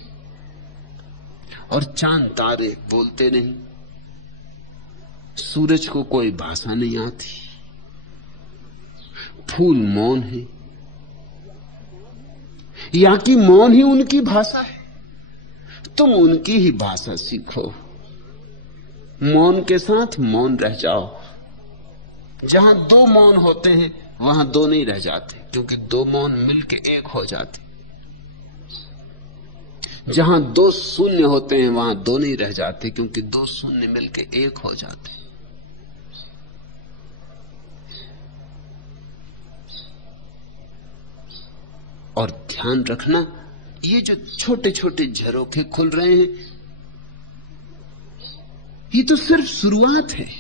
और चांद तारे बोलते नहीं, सूरज को कोई भाषा नहीं आती, फूल मौन है, या कि मौन ही उनकी भाषा है। तुम उनकी ही भाषा सीखो, मौन के साथ मौन रह जाओ। जहां दो मौन होते हैं वहां दो नहीं रह जाते, क्योंकि दो मौन मिलके एक हो जाते। जहां दो शून्य होते हैं वहां दो नहीं रह जाते, क्योंकि दो शून्य मिलके एक हो जाते। और ध्यान रखना, ये जो छोटे छोटे झरोखे खुल रहे हैं, ये तो सिर्फ शुरुआत है।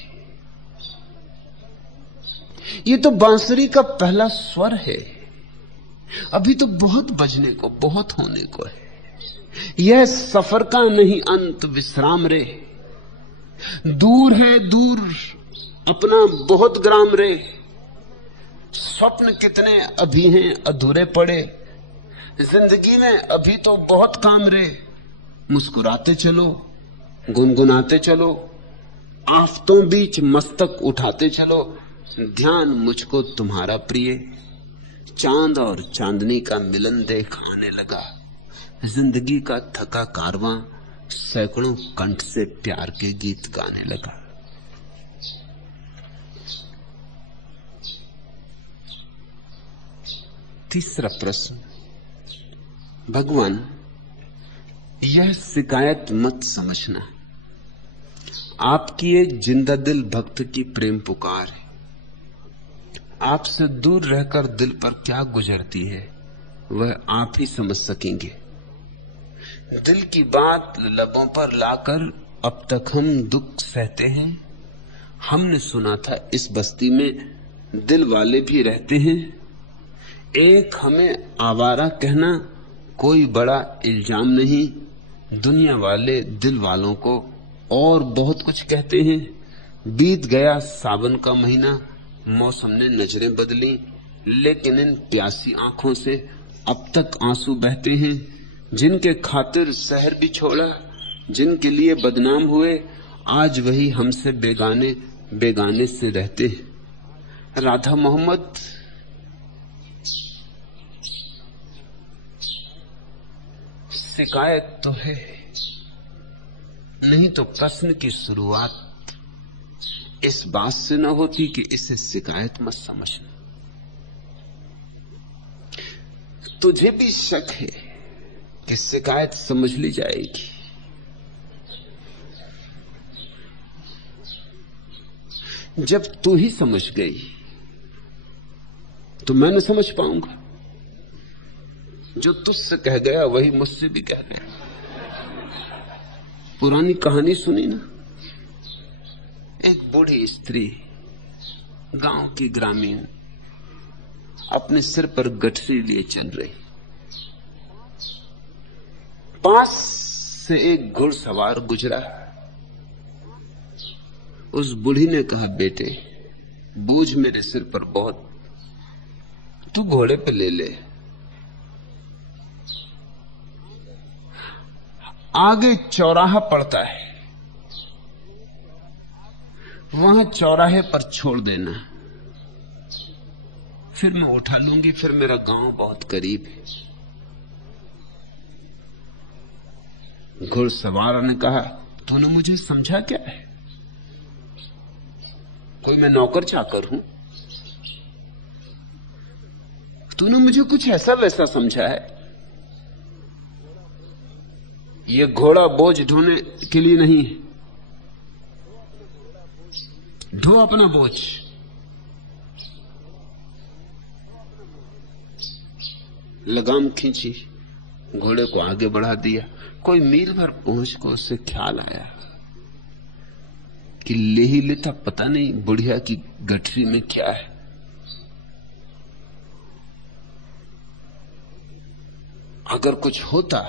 ये तो बांसुरी का पहला स्वर है। अभी तो बहुत बजने को, बहुत होने को है। यह सफर का नहीं अंत विश्राम रे, दूर है दूर अपना बहुत ग्राम रे, स्वप्न कितने अभी हैं अधूरे पड़े, जिंदगी में अभी तो बहुत काम रे, मुस्कुराते चलो गुनगुनाते चलो, आफतों बीच मस्तक उठाते चलो, ध्यान मुझको तुम्हारा प्रिय, चांद और चांदनी का मिलन देख आने लगा, जिंदगी का थका कारवां सैकड़ों कंठ से प्यार के गीत गाने लगा। तीसरा प्रश्न, भगवान यह शिकायत मत समझना, आपकी एक जिंदा दिल भक्त की प्रेम पुकार है, आपसे दूर रहकर दिल पर क्या गुजरती है वह आप ही समझ सकेंगे। दिल की बात लबों पर लाकर अब तक हम दुख सहते हैं, हमने सुना था इस बस्ती में दिल वाले भी रहते हैं, एक हमें आवारा कहना कोई बड़ा इल्जाम नहीं, दुनिया वाले दिल वालों को और बहुत कुछ कहते हैं। बीत गया सावन का महीना, मौसम ने नजरें बदली, लेकिन इन प्यासी आंखों से अब तक आंसू बहते हैं। जिनके खातिर शहर भी छोड़ा, जिनके लिए बदनाम हुए, आज वही हमसे बेगाने बेगाने से रहते हैं। राधा मोहम्मद शिकायत तो है, नहीं तो प्रश्न की शुरुआत इस बात से न होती कि इसे शिकायत मत समझना। तुझे भी शक है कि शिकायत समझ ली जाएगी, जब तू ही समझ गई तो मैं न समझ पाऊंगा। जो तुझसे कह गया वही मुझसे भी कह गया। पुरानी कहानी सुनी ना, एक बूढ़ी स्त्री गांव की ग्रामीण अपने सिर पर गठरी लिए चल रही, पास से एक घुड़सवार गुजरा। उस बूढ़ी ने कहा, बेटे बोझ मेरे सिर पर बहुत, तू घोड़े पे ले ले। आगे चौराहा पड़ता है, वहां चौराहे पर छोड़ देना, फिर मैं उठा लूंगी, फिर मेरा गांव बहुत करीब है। घुड़सवार ने कहा, तूने मुझे समझा क्या है? कोई मैं नौकर चाकर हूं? तूने मुझे कुछ ऐसा वैसा समझा है? ये घोड़ा बोझ ढोने के लिए नहीं है, ढो अपना बोझ। लगाम खींची, घोड़े को आगे बढ़ा दिया। कोई मील भर पहुंच को उसे ख्याल आया कि ले ही लेता, पता नहीं बुढ़िया की गठरी में क्या है। अगर कुछ होता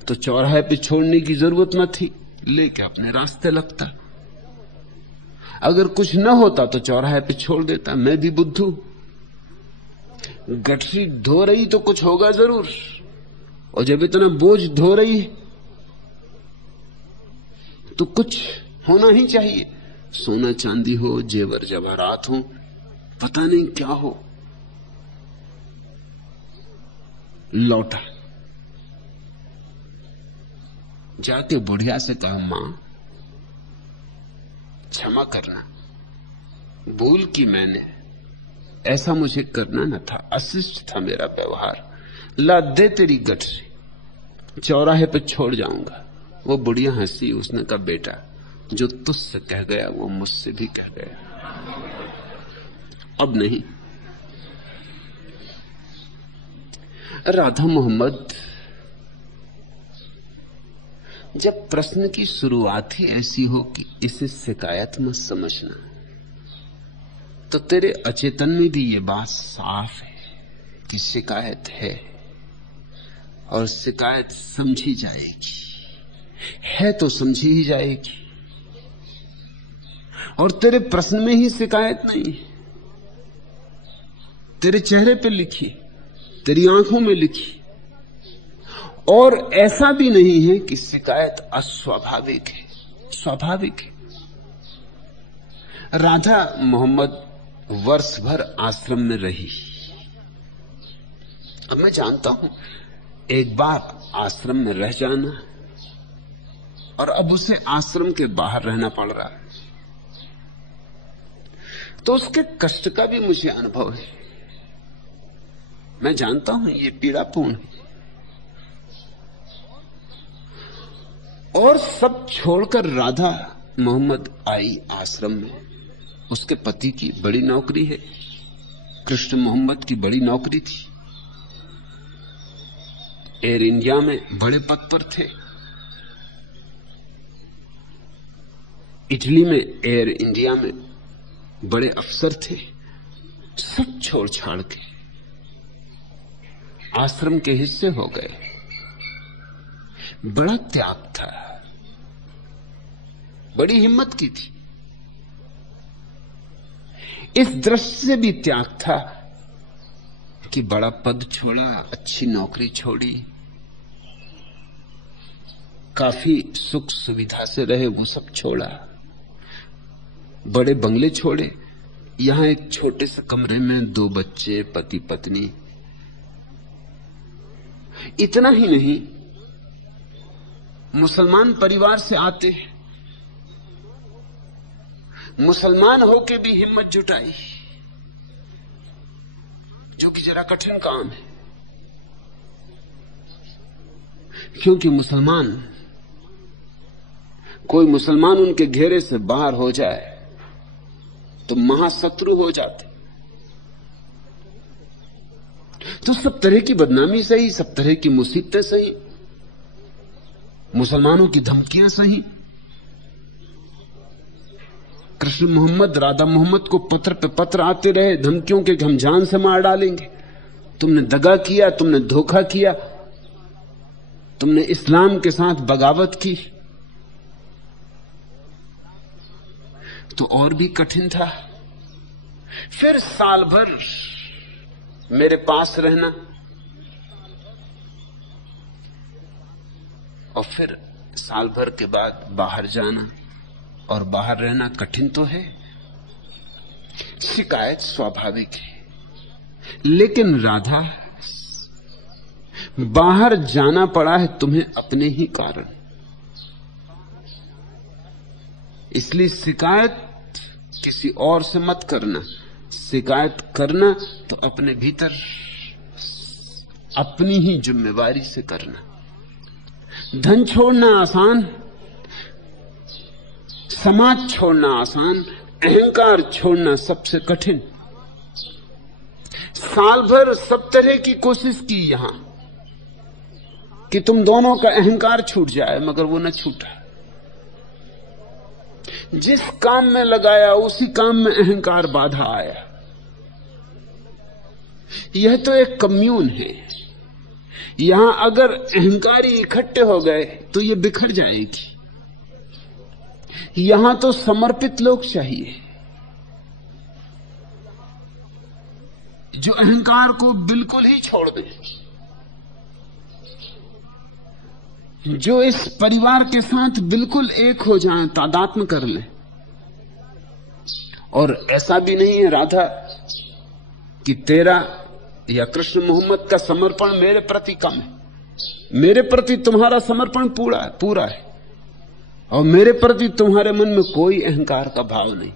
तो चौराहे पे छोड़ने की जरूरत न थी, लेके अपने रास्ते लगता। अगर कुछ न होता तो चौराहे पे छोड़ देता। मैं भी बुद्धू, गठरी धो रही तो कुछ होगा जरूर, और जब इतना बोझ धो रही तो कुछ होना ही चाहिए। सोना चांदी हो, जेवर जवाहरात हो, पता नहीं क्या हो। लौटा, जाके बुढ़िया से कहा, मां क्षमा करना, भूल की मैंने, ऐसा मुझे करना न था, अशिष्ट था मेरा व्यवहार। ला दे तेरी गठरी, चौराहे पे छोड़ जाऊंगा। वो बुढ़िया हंसी, उसने कहा, बेटा जो तुझसे कह गया वो मुझसे भी कह गया, अब नहीं। राधा मोहम्मद, जब प्रश्न की शुरुआत ही ऐसी हो कि इसे शिकायत मत समझना, तो तेरे अचेतन में भी ये बात साफ है कि शिकायत है और शिकायत समझी जाएगी, है तो समझी ही जाएगी। और तेरे प्रश्न में ही शिकायत नहीं है, तेरे चेहरे पे लिखी, तेरी आंखों में लिखी। और ऐसा भी नहीं है कि शिकायत अस्वाभाविक है, स्वाभाविक है। राधा मोहम्मद वर्ष भर आश्रम में रही। अब मैं जानता हूं एक बार आश्रम में रह जाना और अब उसे आश्रम के बाहर रहना पड़ रहा है, तो उसके कष्ट का भी मुझे अनुभव है। मैं जानता हूं ये पीड़ापूर्ण है। और सब छोड़कर राधा मोहम्मद आई आश्रम में। उसके पति की बड़ी नौकरी है, कृष्ण मोहम्मद की बड़ी नौकरी थी, एयर इंडिया में बड़े पद पर थे, इटली में एयर इंडिया में बड़े अफसर थे। सब छोड़ छाड़ के आश्रम के हिस्से हो गए। बड़ा त्याग था, बड़ी हिम्मत की थी। इस दृश्य से भी त्याग था कि बड़ा पद छोड़ा, अच्छी नौकरी छोड़ी, काफी सुख सुविधा से रहे वो सब छोड़ा, बड़े बंगले छोड़े, यहां एक छोटे से कमरे में 2 बच्चे, पति पत्नी। इतना ही नहीं, मुसलमान परिवार से आते हैं, मुसलमान होके भी हिम्मत जुटाई, जो कि जरा कठिन काम है, क्योंकि कोई मुसलमान उनके घेरे से बाहर हो जाए तो महाशत्रु हो जाते। तो सब तरह की बदनामी सही, सब तरह की मुसीबतें सही, मुसलमानों की धमकियां सही। कृष्ण मोहम्मद, राधा मोहम्मद को पत्र पे पत्र आते रहे धमकियों के कि हम जान से मार डालेंगे, तुमने दगा किया, तुमने धोखा किया, तुमने इस्लाम के साथ बगावत की। तो और भी कठिन था। फिर साल भर मेरे पास रहना और फिर साल भर के बाद बाहर जाना, और बाहर रहना कठिन तो है, शिकायत स्वाभाविक है। लेकिन राधा, बाहर जाना पड़ा है तुम्हें अपने ही कारण, इसलिए शिकायत किसी और से मत करना। शिकायत करना तो अपने भीतर अपनी ही जिम्मेवारी से करना। धन छोड़ना आसान, समाज छोड़ना आसान, अहंकार छोड़ना सबसे कठिन। साल भर सब तरह की कोशिश की यहां कि तुम दोनों का अहंकार छूट जाए, मगर वो न छूटा। जिस काम में लगाया उसी काम में अहंकार बाधा आया। यह तो एक कम्यून है, यहां अगर अहंकारी इकट्ठे हो गए तो यह बिखर जाएगी। यहां तो समर्पित लोग चाहिए, जो अहंकार को बिल्कुल ही छोड़ दें, जो इस परिवार के साथ बिल्कुल एक हो जाएं, तादात्म्य कर लें। और ऐसा भी नहीं है राधा कि तेरा या कृष्ण मोहम्मद का समर्पण मेरे प्रति कम है। मेरे प्रति तुम्हारा समर्पण पूरा है और मेरे प्रति तुम्हारे मन में कोई अहंकार का भाव नहीं।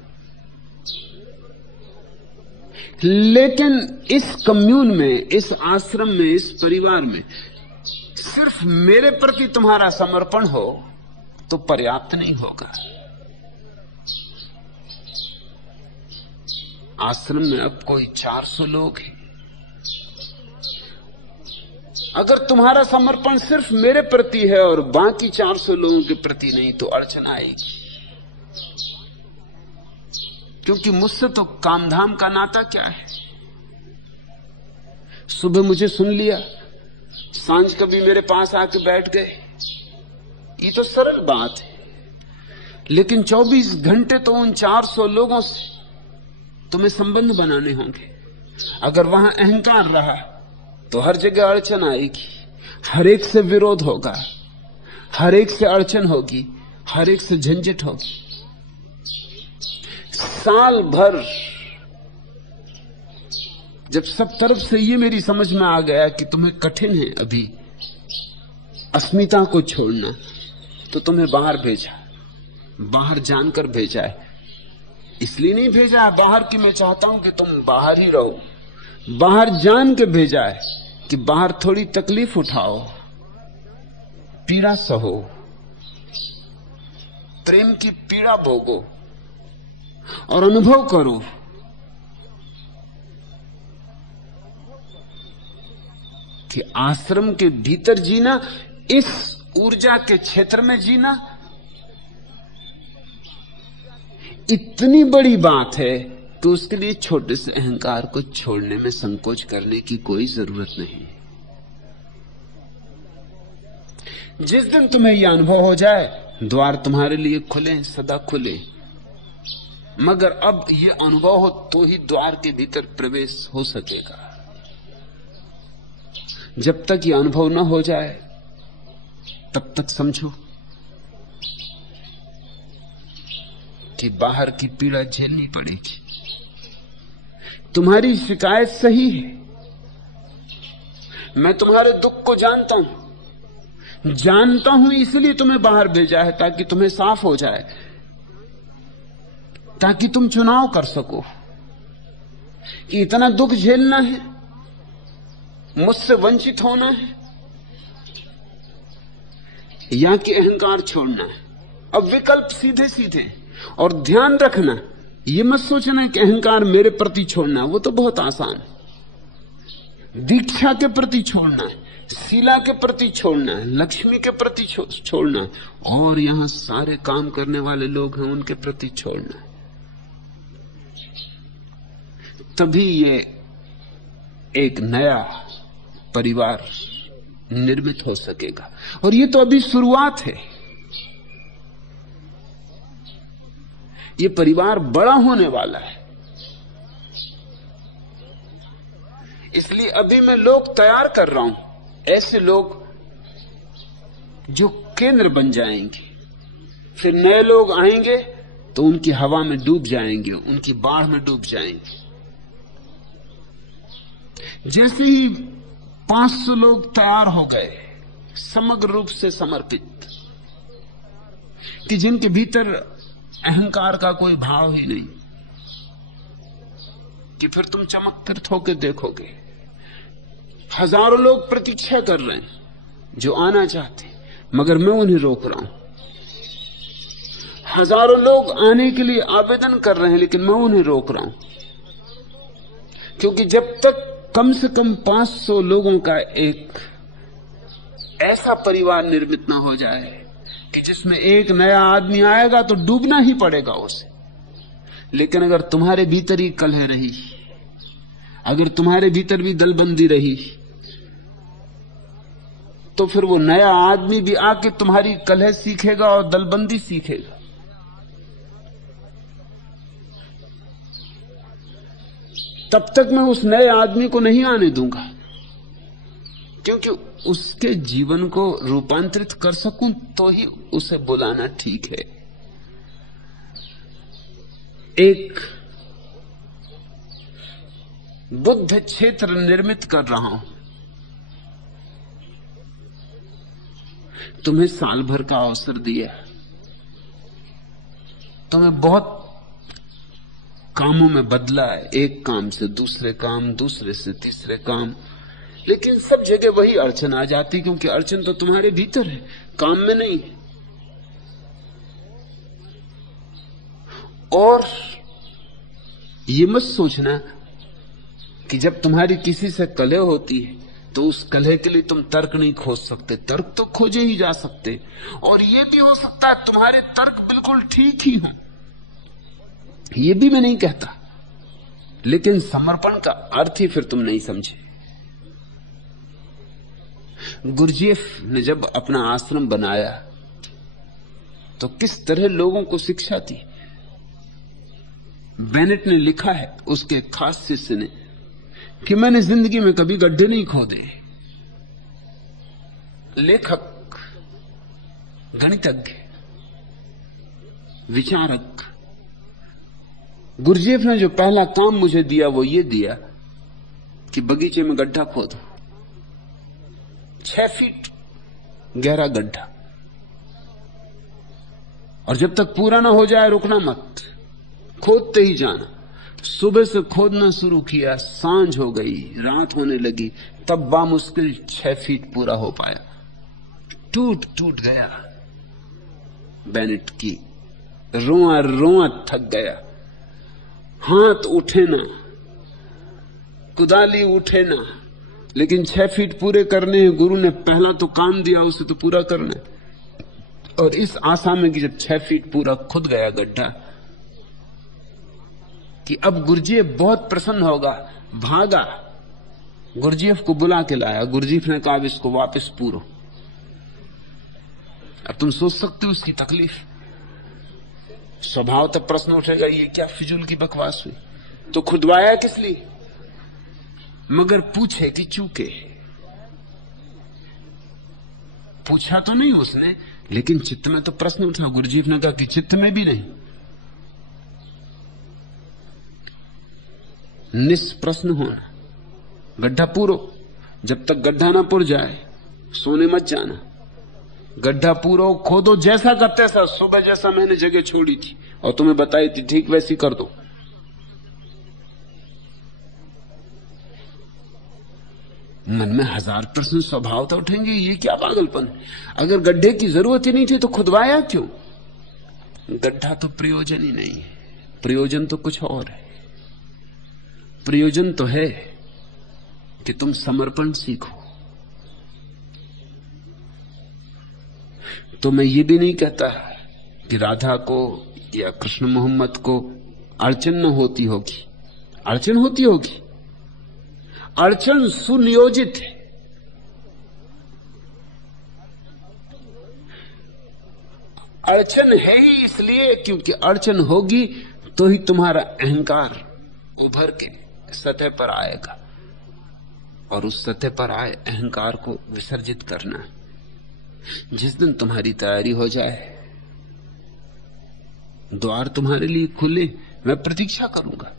लेकिन इस कम्यून में, इस आश्रम में, इस परिवार में सिर्फ मेरे प्रति तुम्हारा समर्पण हो तो पर्याप्त नहीं होगा। आश्रम में अब कोई 400 लोग हैं। अगर तुम्हारा समर्पण सिर्फ मेरे प्रति है और बाकी 400 लोगों के प्रति नहीं तो अड़चन आएगी, क्योंकि मुझसे तो कामधाम का नाता क्या है। सुबह मुझे सुन लिया, सांझ कभी मेरे पास आके बैठ गए। ये तो सरल बात है, लेकिन 24 घंटे तो उन 400 लोगों से तुम्हें संबंध बनाने होंगे। अगर वहां अहंकार रहा तो हर जगह अड़चन आएगी, हर एक से विरोध होगा, हर एक से अड़चन होगी, हर एक से झंझट होगी। साल भर जब सब तरफ से ये मेरी समझ में आ गया कि तुम्हें कठिन है अभी अस्मिता को छोड़ना, तो तुम्हें बाहर भेजा। बाहर जानकर भेजा है, इसलिए नहीं भेजा है बाहर कि मैं चाहता हूं कि तुम बाहर ही रहो। बाहर जान के भेजा है कि बाहर थोड़ी तकलीफ उठाओ, पीड़ा सहो, प्रेम की पीड़ा भोगो और अनुभव करो कि आश्रम के भीतर जीना, इस ऊर्जा के क्षेत्र में जीना इतनी बड़ी बात है कि उसके लिए छोटे से अहंकार को छोड़ने में संकोच करने की कोई जरूरत नहीं। जिस दिन तुम्हें यह अनुभव हो जाए, द्वार तुम्हारे लिए खुले, सदा खुले। मगर अब यह अनुभव हो तो ही द्वार के भीतर प्रवेश हो सकेगा। जब तक यह अनुभव न हो जाए तब तक समझो कि बाहर की पीड़ा झेलनी पड़ेगी। तुम्हारी शिकायत सही है, मैं तुम्हारे दुख को जानता हूं, इसलिए तुम्हें बाहर भेजा है ताकि तुम्हें साफ हो जाए, ताकि तुम चुनाव कर सको कि इतना दुख झेलना है, मुझसे वंचित होना है या कि अहंकार छोड़ना है। अब विकल्प सीधे सीधे। और ध्यान रखना, यह मत सोचना कि अहंकार मेरे प्रति छोड़ना, वो तो बहुत आसान है। दीक्षा के प्रति छोड़ना है, शीला के प्रति छोड़ना है, लक्ष्मी के प्रति छोड़ना है, और यहां सारे काम करने वाले लोग हैं उनके प्रति छोड़ना है। तभी ये एक नया परिवार निर्मित हो सकेगा। और ये तो अभी शुरुआत है, ये परिवार बड़ा होने वाला है। इसलिए अभी मैं लोग तैयार कर रहा हूं, ऐसे लोग जो केंद्र बन जाएंगे। फिर नए लोग आएंगे तो उनकी हवा में डूब जाएंगे, उनकी बाढ़ में डूब जाएंगे। जैसे ही 500 लोग तैयार हो गए, समग्र रूप से समर्पित, कि जिनके भीतर अहंकार का कोई भाव ही नहीं, कि फिर तुम चमत्कृत होकर देखोगे। हजारों लोग प्रतीक्षा कर रहे हैं जो आना चाहते, मगर मैं उन्हें रोक रहा हूं। हजारों लोग आने के लिए आवेदन कर रहे हैं, लेकिन मैं उन्हें रोक रहा हूं, क्योंकि जब तक कम से कम 500 लोगों का एक ऐसा परिवार निर्मित ना हो जाए कि जिसमें एक नया आदमी आएगा तो डूबना ही पड़ेगा उसे। लेकिन अगर तुम्हारे भीतर ही कलह रही, अगर तुम्हारे भीतर भी दलबंदी रही, तो फिर वो नया आदमी भी आके तुम्हारी कलह सीखेगा और दलबंदी सीखेगा। तब तक मैं उस नए आदमी को नहीं आने दूंगा, क्योंकि उसके जीवन को रूपांतरित कर सकूं तो ही उसे बुलाना ठीक है। एक बुद्ध क्षेत्र निर्मित कर रहा हूं। तुम्हें साल भर का अवसर दिया, तुम्हें बहुत कामों में बदला है, एक काम से दूसरे काम, दूसरे से तीसरे काम, लेकिन सब जगह वही अड़चन आ जाती, क्योंकि अड़चन तो तुम्हारे भीतर है, काम में नहीं। और ये मत सोचना कि जब तुम्हारी किसी से कलह होती है तो उस कलह के लिए तुम तर्क नहीं खोज सकते। तर्क तो खोजे ही जा सकते, और ये भी हो सकता है तुम्हारे तर्क बिल्कुल ठीक ही हो, ये भी मैं नहीं कहता, लेकिन समर्पण का अर्थ ही फिर तुम नहीं समझे। गुरजीएफ ने जब अपना आश्रम बनाया तो किस तरह लोगों को शिक्षा दी। बेनेट ने लिखा है, उसके खास शिष्य ने, कि मैंने जिंदगी में कभी गड्ढे नहीं खोदे। लेखक, गणितज्ञ, विचारक, गुरजीएफ ने जो पहला काम मुझे दिया वो ये दिया कि बगीचे में गड्ढा खोदो, 6 फीट गहरा गड्ढा, और जब तक पूरा ना हो जाए रुकना मत, खोदते ही जाना। सुबह से खोदना शुरू किया, सांझ हो गई, रात होने लगी, तब बामुश्किल 6 फीट पूरा हो पाया। टूट टूट गया बेनेट की, रोआ रोआ थक गया, हाथ उठे ना, कुदाली उठे ना, लेकिन 6 फीट पूरे करने हैं। गुरु ने पहला तो काम दिया, उसे तो पूरा करना है। और इस आशा में कि जब 6 फीट पूरा खुद गया गड्ढा, कि अब गुरजीएफ बहुत प्रसन्न होगा, भागा, गुरजीएफ को बुला के लाया। गुरजीएफ ने कहा, इसको वापस पूरो। अब तुम सोच सकते हो उसकी तकलीफ। स्वभाव तक प्रश्न उठेगा, ये क्या फिजूल की बकवास हुई, तो खुदवाया किस लिए? मगर पूछे कि चूके, पूछा तो नहीं उसने, लेकिन चित्त में तो प्रश्न उठा। गुरजीएफ ने कहा कि चित्त में भी नहीं, निष्प्रश्न होना, गड्ढा पूरो। जब तक गड्ढा ना पुर जाए सोने मत जाना। गड्ढा पूरो, खोदो जैसा का तैसा, सुबह जैसा मैंने जगह छोड़ी थी और तुम्हें बताई थी ठीक वैसी कर दो। मन में 1000 प्रश्न स्वभाव तो उठेंगे, ये क्या पागलपन है। अगर गड्ढे की जरूरत ही नहीं थी तो खुदवाया क्यों? गड्ढा तो प्रयोजन ही नहीं है, प्रयोजन तो कुछ और है। प्रयोजन तो है कि तुम समर्पण सीखो। तो मैं ये भी नहीं कहता कि राधा को या कृष्ण मोहम्मद को अड़चन न होती होगी, अड़चन होती होगी। अड़चन सुनियोजित है। अड़चन है ही इसलिए क्योंकि अड़चन होगी तो ही तुम्हारा अहंकार उभर के सतह पर आएगा, और उस सतह पर आए अहंकार को विसर्जित करना। जिस दिन तुम्हारी तैयारी हो जाए, द्वार तुम्हारे लिए खुले, मैं प्रतीक्षा करूंगा।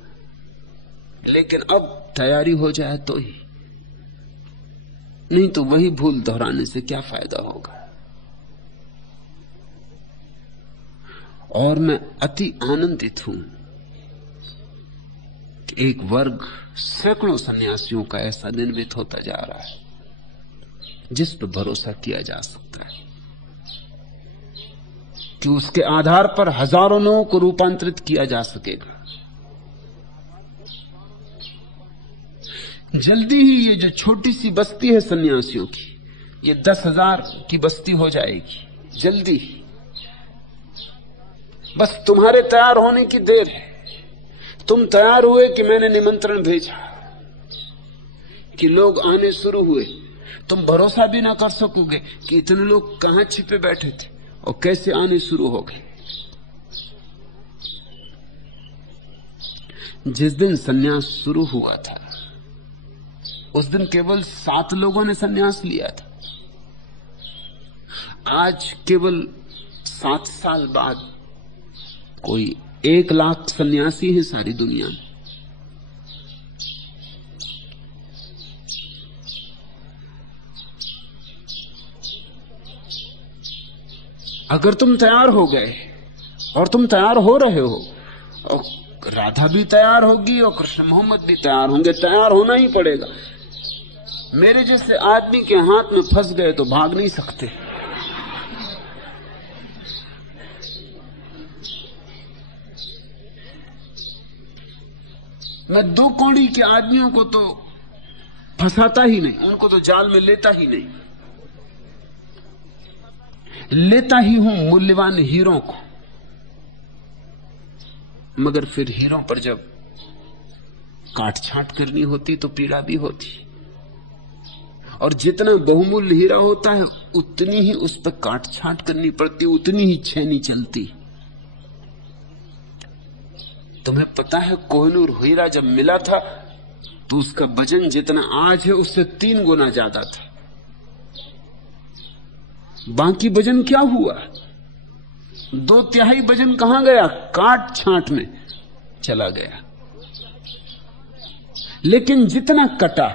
लेकिन अब तैयारी हो जाए तो ही, नहीं तो वही भूल दोहराने से क्या फायदा होगा। और मैं अति आनंदित हूं कि एक वर्ग सैकड़ों सन्यासियों का ऐसा निर्मित होता जा रहा है जिस पर भरोसा किया जा सकता है कि उसके आधार पर हजारों लोगों को रूपांतरित किया जा सकेगा। जल्दी ही ये जो छोटी सी बस्ती है सन्यासियों की, ये 10,000 की बस्ती हो जाएगी जल्दी ही। बस तुम्हारे तैयार होने की देर है। तुम तैयार हुए कि मैंने निमंत्रण भेजा, कि लोग आने शुरू हुए। तुम भरोसा भी ना कर सकोगे कि इतने लोग कहां छिपे बैठे थे और कैसे आने शुरू हो गए। जिस दिन सन्यास शुरू हुआ था उस दिन केवल 7 लोगों ने सन्यास लिया था। आज केवल 7 साल बाद कोई 1 लाख सन्यासी है सारी दुनिया में। अगर तुम तैयार हो गए, और तुम तैयार हो रहे हो, और राधा भी तैयार होगी और कृष्ण मोहम्मद भी तैयार होंगे, तैयार होना ही पड़ेगा। मेरे जैसे आदमी के हाथ में फंस गए तो भाग नहीं सकते। मैं 2 कौड़ी के आदमियों को तो फंसाता ही नहीं, उनको तो जाल में लेता ही नहीं। लेता ही हूं मूल्यवान हीरों को, मगर फिर हीरों पर जब काट छांट करनी होती तो पीड़ा भी होती। और जितना बहुमूल्य हीरा होता है उतनी ही उस पर काट छांट करनी पड़ती, उतनी ही छेनी चलती। तुम्हें पता है कोहिनूर हीरा जब मिला था तो उसका वजन जितना आज है उससे 3 गुना ज्यादा था। बाकी वजन क्या हुआ? 2/3 वजन कहां गया? काट छांट में चला गया। लेकिन जितना कटा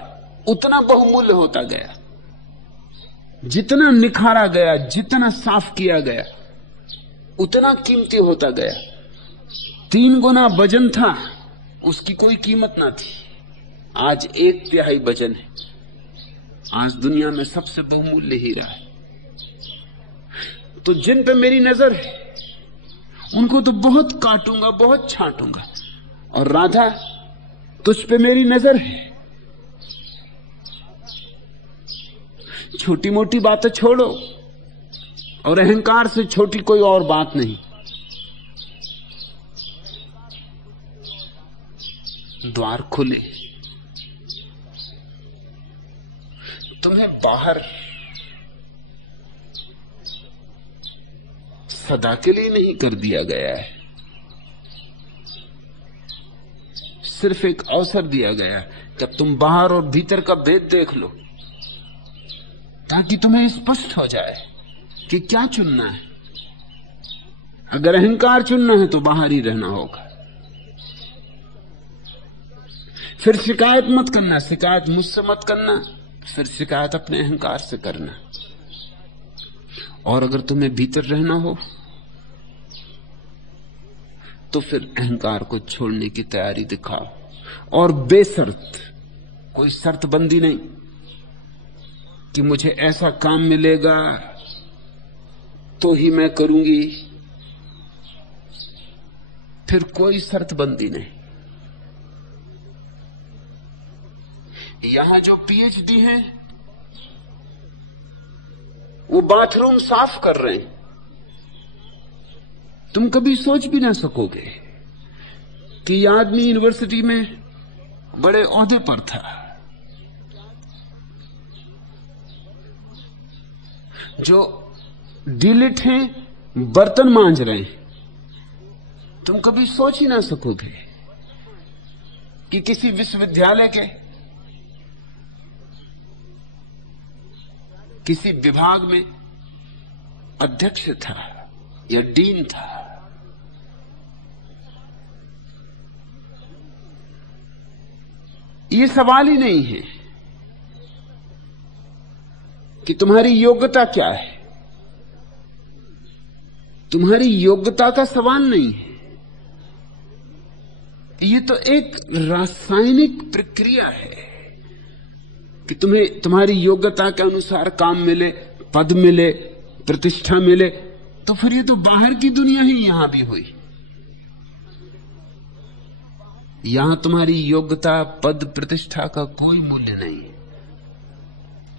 उतना बहुमूल्य होता गया, जितना निखारा गया, जितना साफ किया गया उतना कीमती होता गया। 3 गुना वजन था, उसकी कोई कीमत ना थी। आज 1/3 वजन है। आज दुनिया में सबसे बहुमूल्य हीरा है। तो जिन पे मेरी नजर है उनको तो बहुत काटूंगा, बहुत छांटूंगा। और राधा, तुझ पे मेरी नजर है। छोटी मोटी बातें छोड़ो और अहंकार से छोटी कोई और बात नहीं। द्वार खुले, तुम्हें बाहर सदा के लिए नहीं कर दिया गया है, सिर्फ एक अवसर दिया गया है कि अब तुम बाहर और भीतर का भेद देख लो, ताकि तुम्हें स्पष्ट हो जाए कि क्या चुनना है। अगर अहंकार चुनना है तो बाहर ही रहना होगा। फिर शिकायत मत करना, शिकायत मुझसे मत करना, फिर शिकायत अपने अहंकार से करना। और अगर तुम्हें भीतर रहना हो तो फिर अहंकार को छोड़ने की तैयारी दिखाओ, और बेशर्त, कोई शर्तबंदी नहीं कि मुझे ऐसा काम मिलेगा तो ही मैं करूंगी, फिर कोई शर्तबंदी नहीं। यहां जो पीएचडी हैं वो बाथरूम साफ कर रहे हैं। तुम कभी सोच भी ना सकोगे कि यह आदमी यूनिवर्सिटी में बड़े ओहदे पर था, जो डिलिट हैं बर्तन मांज रहे हैं। तुम कभी सोच ही ना सकोगे कि किसी विश्वविद्यालय के किसी विभाग में अध्यक्ष था या डीन था। ये सवाल ही नहीं है कि तुम्हारी योग्यता क्या है। तुम्हारी योग्यता का सवाल नहीं है। ये तो एक रासायनिक प्रक्रिया है कि तुम्हें तुम्हारी योग्यता के अनुसार काम मिले, पद मिले, प्रतिष्ठा मिले। तो फिर ये तो बाहर की दुनिया ही यहां भी हुई। यहां तुम्हारी योग्यता, पद, प्रतिष्ठा का कोई मूल्य नहीं है।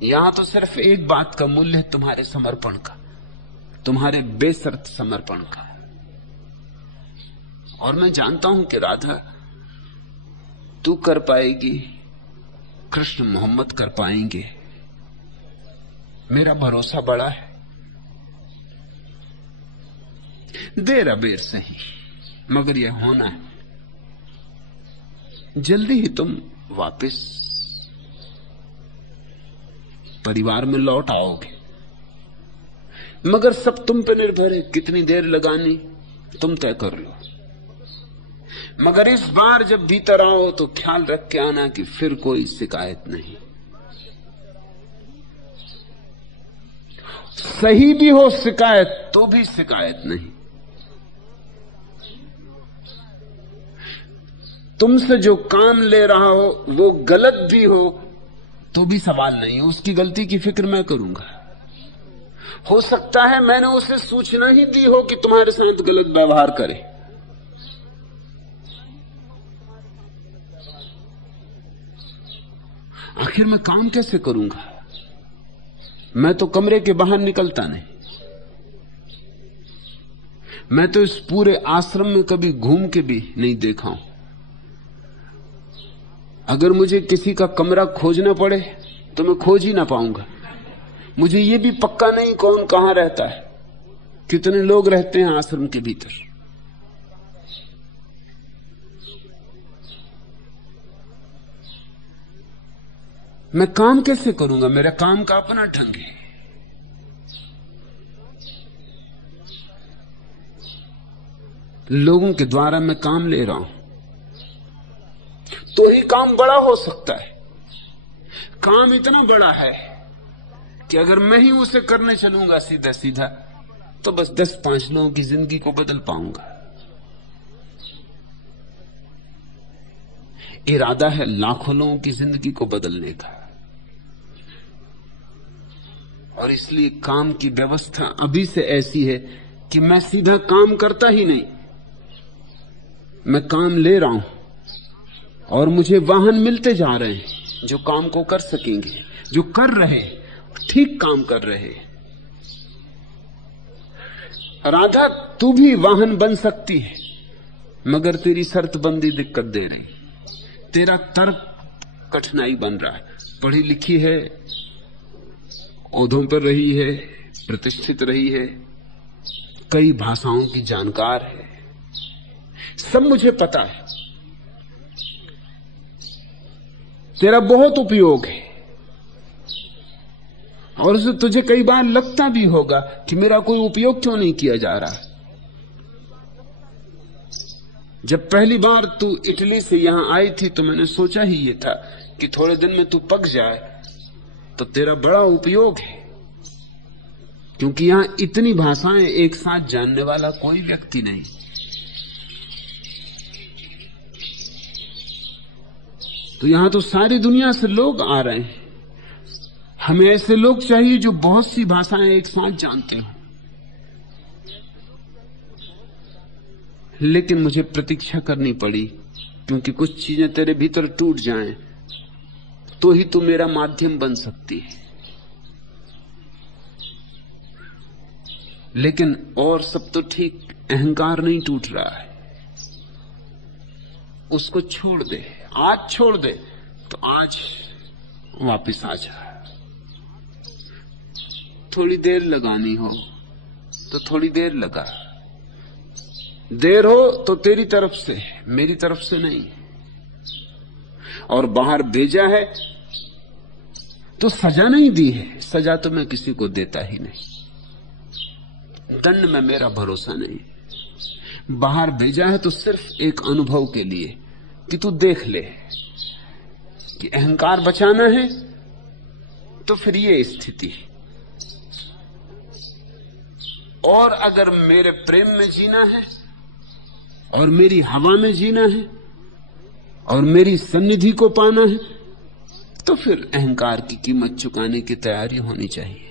यहां तो सिर्फ एक बात का मूल्य है, तुम्हारे समर्पण का, तुम्हारे बेशर्त समर्पण का। और मैं जानता हूं कि राधा, तू कर पाएगी, कृष्ण मोहम्मद कर पाएंगे। मेरा भरोसा बड़ा है। देर अबेर सही, मगर यह होना है। जल्दी ही तुम वापस परिवार में लौट आओगे, मगर सब तुम पे निर्भर है। कितनी देर लगानी तुम तय कर लो। मगर इस बार जब भीतर आओ तो ख्याल रख के आना कि फिर कोई शिकायत नहीं। सही भी हो शिकायत तो भी शिकायत नहीं। तुमसे जो काम ले रहा हो वो गलत भी हो तो भी सवाल नहीं है। उसकी गलती की फिक्र मैं करूंगा। हो सकता है मैंने उसे सूचना ही दी हो कि तुम्हारे साथ गलत व्यवहार करे। आखिर मैं काम कैसे करूंगा? मैं तो कमरे के बाहर निकलता नहीं। मैं तो इस पूरे आश्रम में कभी घूम के भी नहीं देखा हूं। अगर मुझे किसी का कमरा खोजना पड़े तो मैं खोज ही ना पाऊंगा। मुझे ये भी पक्का नहीं कौन कहां रहता है, कितने लोग रहते हैं आश्रम के भीतर। मैं काम कैसे करूंगा? मेरा काम का अपना ढंग है। लोगों के द्वारा मैं काम ले रहा हूं तो ही काम बड़ा हो सकता है। काम इतना बड़ा है कि अगर मैं ही उसे करने चलूंगा सीधा सीधा तो बस 10-5 लोगों की जिंदगी को बदल पाऊंगा। इरादा है लाखों लोगों की जिंदगी को बदलने का, और इसलिए काम की व्यवस्था अभी से ऐसी है कि मैं सीधा काम करता ही नहीं, मैं काम ले रहा हूं और मुझे वाहन मिलते जा रहे हैं जो काम को कर सकेंगे, जो कर रहे, ठीक काम कर रहे। राधा, तू भी वाहन बन सकती है, मगर तेरी शर्तबंदी दिक्कत दे रही, तेरा तर्क कठिनाई बन रहा है। पढ़ी लिखी है, ओहदों पर रही है, प्रतिष्ठित रही है, कई भाषाओं की जानकार है, सब मुझे पता है, तेरा बहुत उपयोग है। और उसे तुझे कई बार लगता भी होगा कि मेरा कोई उपयोग क्यों नहीं किया जा रहा। जब पहली बार तू इटली से यहां आई थी तो मैंने सोचा ही ये था कि थोड़े दिन में तू पक जाए तो तेरा बड़ा उपयोग है, क्योंकि यहां इतनी भाषाएं एक साथ जानने वाला कोई व्यक्ति नहीं। तो यहां तो सारी दुनिया से लोग आ रहे हैं। हमें ऐसे लोग चाहिए जो बहुत सी भाषाएं एक साथ जानते हो। लेकिन मुझे प्रतीक्षा करनी पड़ी, क्योंकि कुछ चीजें तेरे भीतर टूट जाएं तो ही तू मेरा माध्यम बन सकती है। लेकिन और सब तो ठीक, अहंकार नहीं टूट रहा है। उसको छोड़ दे, आज छोड़ दे तो आज वापस आ जा। थोड़ी देर लगानी हो तो थोड़ी देर लगा, देर हो तो तेरी तरफ से, मेरी तरफ से नहीं। और बाहर भेजा है तो सजा नहीं दी है, सजा तो मैं किसी को देता ही नहीं, दंड में मेरा भरोसा नहीं। बाहर भेजा है तो सिर्फ एक अनुभव के लिए कि तू देख ले कि अहंकार बचाना है तो फिर ये स्थिति, और अगर मेरे प्रेम में जीना है और मेरी हवा में जीना है और मेरी सन्निधि को पाना है तो फिर अहंकार की कीमत चुकाने की तैयारी होनी चाहिए।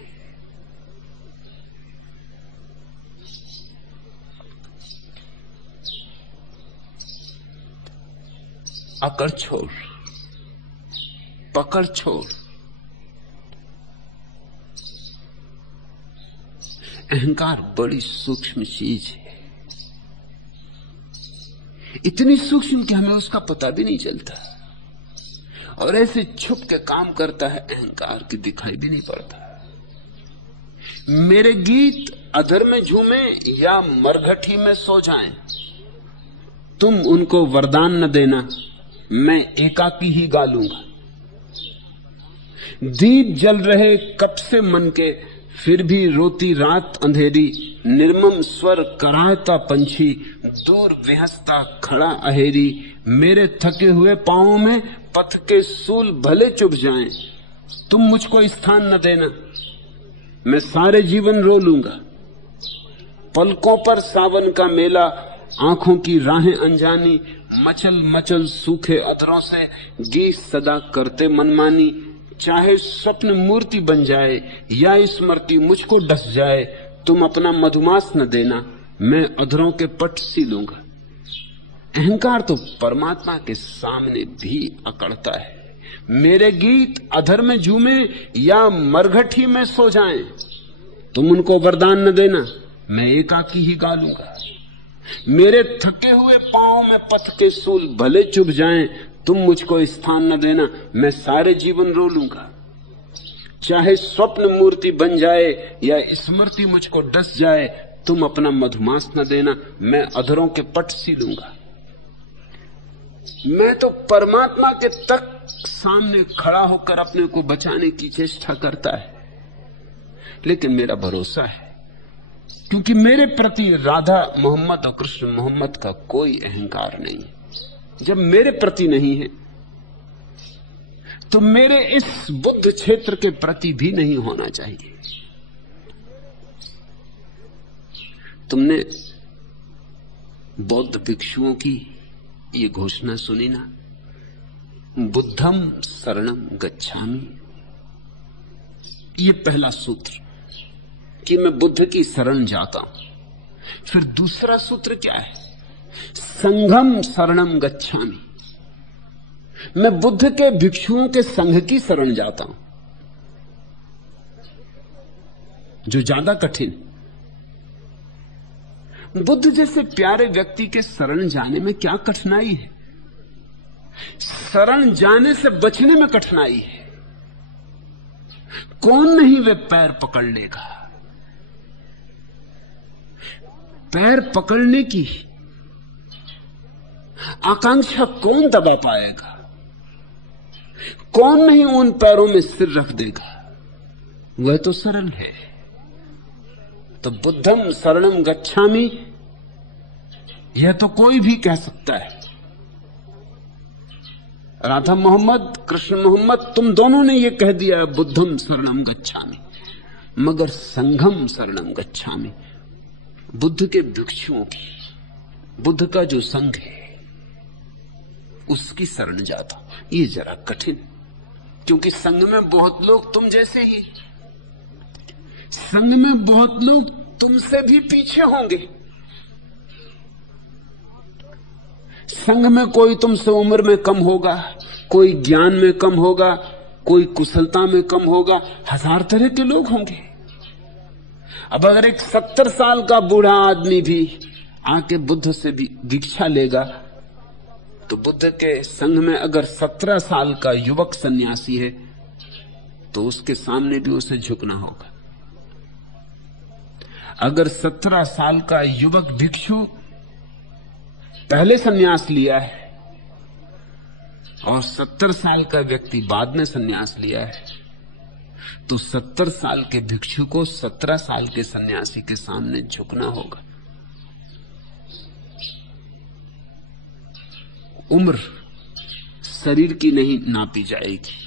अकड़ छोड़, पकड़ छोड़। अहंकार बड़ी सूक्ष्म चीज है, इतनी सूक्ष्म कि हमें उसका पता भी नहीं चलता, और ऐसे छुप के काम करता है अहंकार की दिखाई भी नहीं पड़ता। मेरे गीत अधर में झूमे या मरघटी में सो जाएं, तुम उनको वरदान न देना, मैं एकाकी ही गा लूंगा। दीप जल रहे कब से मन के, फिर भी रोती रात अंधेरी, निर्मम स्वर कराहता पंछी, दूर विहसता खड़ा अहेरी। मेरे थके हुए पांवों में पथ के सूल भले चुभ जाएं, तुम मुझको स्थान न देना, मैं सारे जीवन रो लूंगा। पलकों पर सावन का मेला, आंखों की राहें अनजानी, मचल मचल सूखे अधरों से गीत सदा करते मनमानी। चाहे स्वप्न मूर्ति बन जाए या स्मृति मुझको डस जाए, तुम अपना मधुमास न देना, मैं अधरों के पट सी लूंगा। अहंकार तो परमात्मा के सामने भी अकड़ता है। मेरे गीत अधर में झूमे या मरघटी में सो जाएं, तुम उनको वरदान न देना, मैं एकाकी ही गा लूंगा। मेरे थके हुए पांव में पथ के सूल भले चुभ जाएं, तुम मुझको स्थान न देना, मैं सारे जीवन रो लूंगा। चाहे स्वप्न मूर्ति बन जाए या स्मृति मुझको डस जाए, तुम अपना मधुमास न देना, मैं अधरों के पट सी लूंगा। मैं तो परमात्मा के तक सामने खड़ा होकर अपने को बचाने की चेष्टा करता है, लेकिन मेरा भरोसा है क्योंकि मेरे प्रति राधा मोहम्मद और कृष्ण मोहम्मद का कोई अहंकार नहीं है। जब मेरे प्रति नहीं है तो मेरे इस बुद्ध क्षेत्र के प्रति भी नहीं होना चाहिए। तुमने बौद्ध भिक्षुओं की ये घोषणा सुनी ना, बुद्धम शरणम गच्छामि। ये पहला सूत्र कि मैं बुद्ध की शरण जाता हूं। फिर दूसरा सूत्र क्या है? संघम शरणम गच्छामि। मैं बुद्ध के भिक्षुओं के संघ की शरण जाता हूं, जो ज्यादा कठिन। बुद्ध जैसे प्यारे व्यक्ति के शरण जाने में क्या कठिनाई है? शरण जाने से बचने में कठिनाई है। कौन नहीं वे पैर पकड़ लेगा? पैर पकड़ने की आकांक्षा कौन दबा पाएगा? कौन नहीं उन पैरों में सिर रख देगा? वह तो सरल है। तो बुद्धम शरणम गच्छामि, यह तो कोई भी कह सकता है। राधा मोहम्मद, कृष्ण मोहम्मद, तुम दोनों ने यह कह दिया बुद्धम शरणम गच्छामि, मगर संघम शरणम गच्छामि, बुद्ध के भिक्षुओं की, बुद्ध का जो संघ है उसकी शरण जाता। ये जरा कठिन, क्योंकि संघ में बहुत लोग तुम जैसे ही, संघ में बहुत लोग तुमसे भी पीछे होंगे। संघ में कोई तुमसे उम्र में कम होगा, कोई ज्ञान में कम होगा, कोई कुशलता में कम होगा, हजार तरह के लोग होंगे। अब अगर एक 70 साल का बूढ़ा आदमी भी आके बुद्ध से भी दीक्षा लेगा, तो बुद्ध के संघ में अगर 17 साल का युवक सन्यासी है तो उसके सामने भी उसे झुकना होगा। अगर 17 साल का युवक भिक्षु पहले सन्यास लिया है और 70 साल का व्यक्ति बाद में सन्यास लिया है, तो 70 साल के भिक्षु को 17 साल के सन्यासी के सामने झुकना होगा। उम्र शरीर की नहीं नापी जाएगी,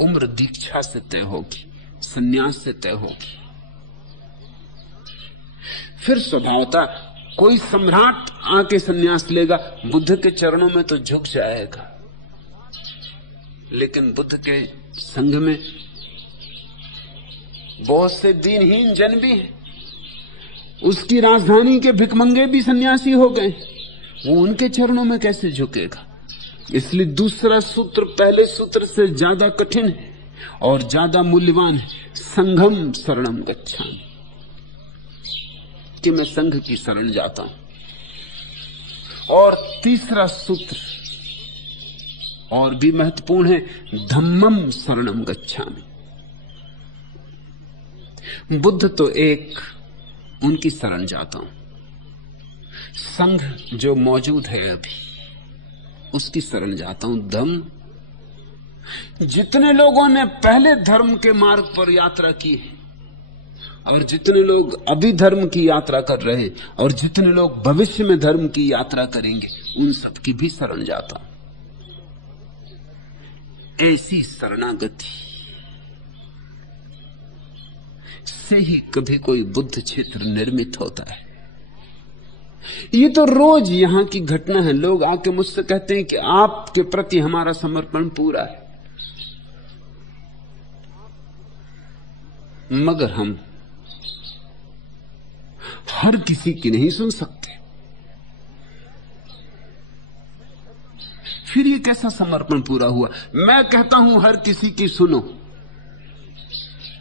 उम्र दीक्षा से तय होगी, सन्यास से तय होगी। फिर स्वभावता कोई सम्राट आके सन्यास लेगा, बुद्ध के चरणों में तो झुक जाएगा, लेकिन बुद्ध के संघ में बहुत से दीनहीन जन भी हैं। उसकी राजधानी के भिखमंगे भी सन्यासी हो गए, वो उनके चरणों में कैसे झुकेगा? इसलिए दूसरा सूत्र पहले सूत्र से ज्यादा कठिन है और ज्यादा मूल्यवान है। संघम शरणम गच्छामि, कि मैं संघ की शरण जाता हूं। और तीसरा सूत्र और भी महत्वपूर्ण है, धम्मम शरणम गच्छामि। बुद्ध तो एक, उनकी शरण जाता हूं। संघ जो मौजूद है अभी, उसकी शरण जाता हूं। धम्म, जितने लोगों ने पहले धर्म के मार्ग पर यात्रा की है और जितने लोग अभी धर्म की यात्रा कर रहे हैं और जितने लोग भविष्य में धर्म की यात्रा करेंगे, उन सबकी भी शरण जाता हूं। ऐसी शरणागति से ही कभी कोई बुद्ध क्षेत्र निर्मित होता है। ये तो रोज यहां की घटना है। लोग आके मुझसे कहते हैं कि आपके प्रति हमारा समर्पण पूरा है, मगर हम हर किसी की नहीं सुन सकते। फिर ये कैसा समर्पण पूरा हुआ? मैं कहता हूं हर किसी की सुनो,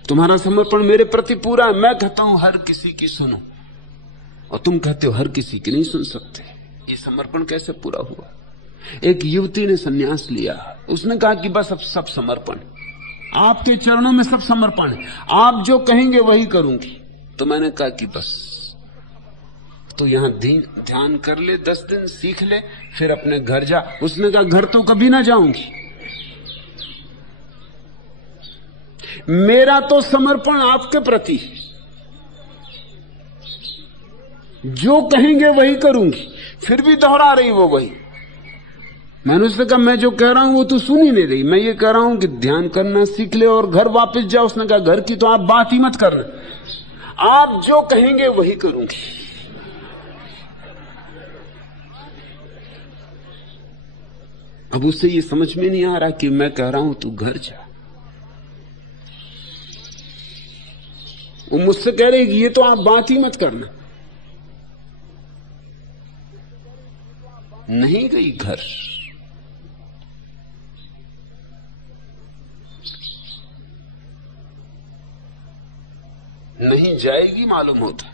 तुम्हारा समर्पण मेरे प्रति पूरा है। मैं कहता हूं हर किसी की सुनो और तुम कहते हो हर किसी की नहीं सुन सकते। ये समर्पण कैसे पूरा हुआ? एक युवती ने सन्यास लिया, उसने कहा कि बस अब सब समर्पण, आपके चरणों में सब समर्पण है, आप जो कहेंगे वही करूंगी। तो मैंने कहा कि बस तो यहां ध्यान कर ले, 10 दिन सीख ले, फिर अपने घर जा। उसने कहा घर तो कभी ना जाऊंगी, मेरा तो समर्पण आपके प्रति, जो कहेंगे वही करूंगी। फिर भी दोहरा रही वो वही। मैंने उससे कहा मैं जो कह रहा हूं वो तू सुन ही नहीं रही, मैं ये कह रहा हूं कि ध्यान करना सीख ले और घर वापस जा। उसने कहा घर की तो आप बात ही मत करना, आप जो कहेंगे वही करूंगी। अब उससे ये समझ में नहीं आ रहा कि मैं कह रहा हूं तू घर जा, वो मुझसे कह रही कि ये तो आप बात ही मत करना। नहीं गई घर, नहीं जाएगी मालूम होता।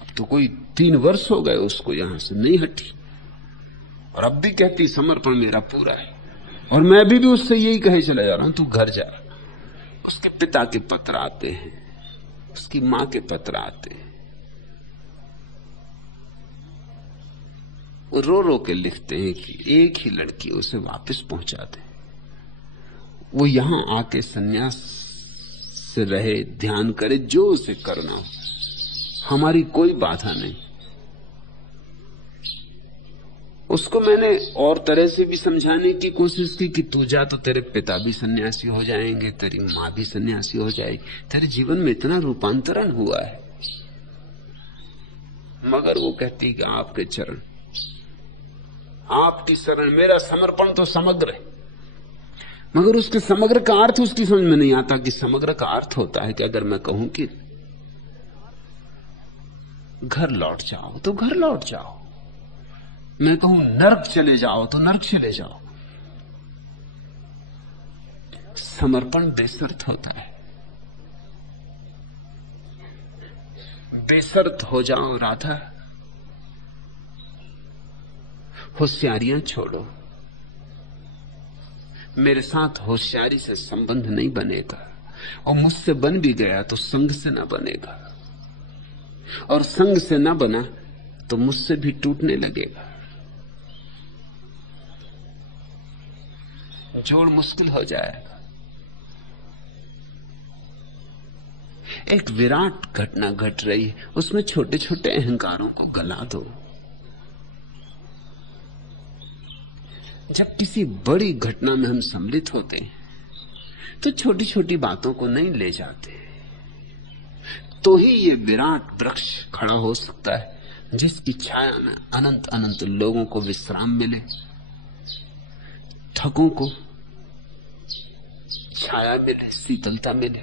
अब तो कोई 3 वर्ष हो गए उसको, यहां से नहीं हटी, और अब भी कहती समर्पण मेरा पूरा है। और मैं भी उससे यही कहे चला जा रहा हूं तू घर जा। उसके पिता के पत्र आते हैं, उसकी मां के पत्र आते हैं, वो रो रो के लिखते हैं कि एक ही लड़की उसे वापस पहुंचा दे, वो यहां आके सन्यास से रहे, ध्यान करे, जो उसे करना हो, हमारी कोई बाधा नहीं। उसको मैंने और तरह से भी समझाने की कोशिश की कि तू जा तो तेरे पिता भी सन्यासी हो जाएंगे, तेरी मां भी सन्यासी हो जाएगी, तेरे जीवन में इतना रूपांतरण हुआ है। मगर वो कहती कि आपके चरण, आपकी शरण, मेरा समर्पण तो समग्र है। मगर उसके समग्र का अर्थ उसकी समझ में नहीं आता कि समग्र का अर्थ होता है कि अगर मैं कहूं कि घर लौट जाओ तो घर लौट जाओ, मैं कहूं नर्क चले जाओ तो नर्क चले जाओ। समर्पण बेशर्त होता है। बेशर्त हो जाओ राधा, होशियारियां छोड़ो। मेरे साथ होशियारी से संबंध नहीं बनेगा, और मुझसे बन भी गया तो संग से ना बनेगा, और संग से ना बना तो मुझसे भी टूटने लगेगा। जोड़ मुश्किल हो जाएगा। एक विराट घटना घट रही है, उसमें छोटे छोटे अहंकारों को गला दो। जब किसी बड़ी घटना में हम सम्मिलित होते हैं तो छोटी छोटी बातों को नहीं ले जाते, तो ही ये विराट वृक्ष खड़ा हो सकता है जिसकी छाया में अनंत अनंत लोगों को विश्राम मिले, ठगों को छाया मिले, शीतलता मिले,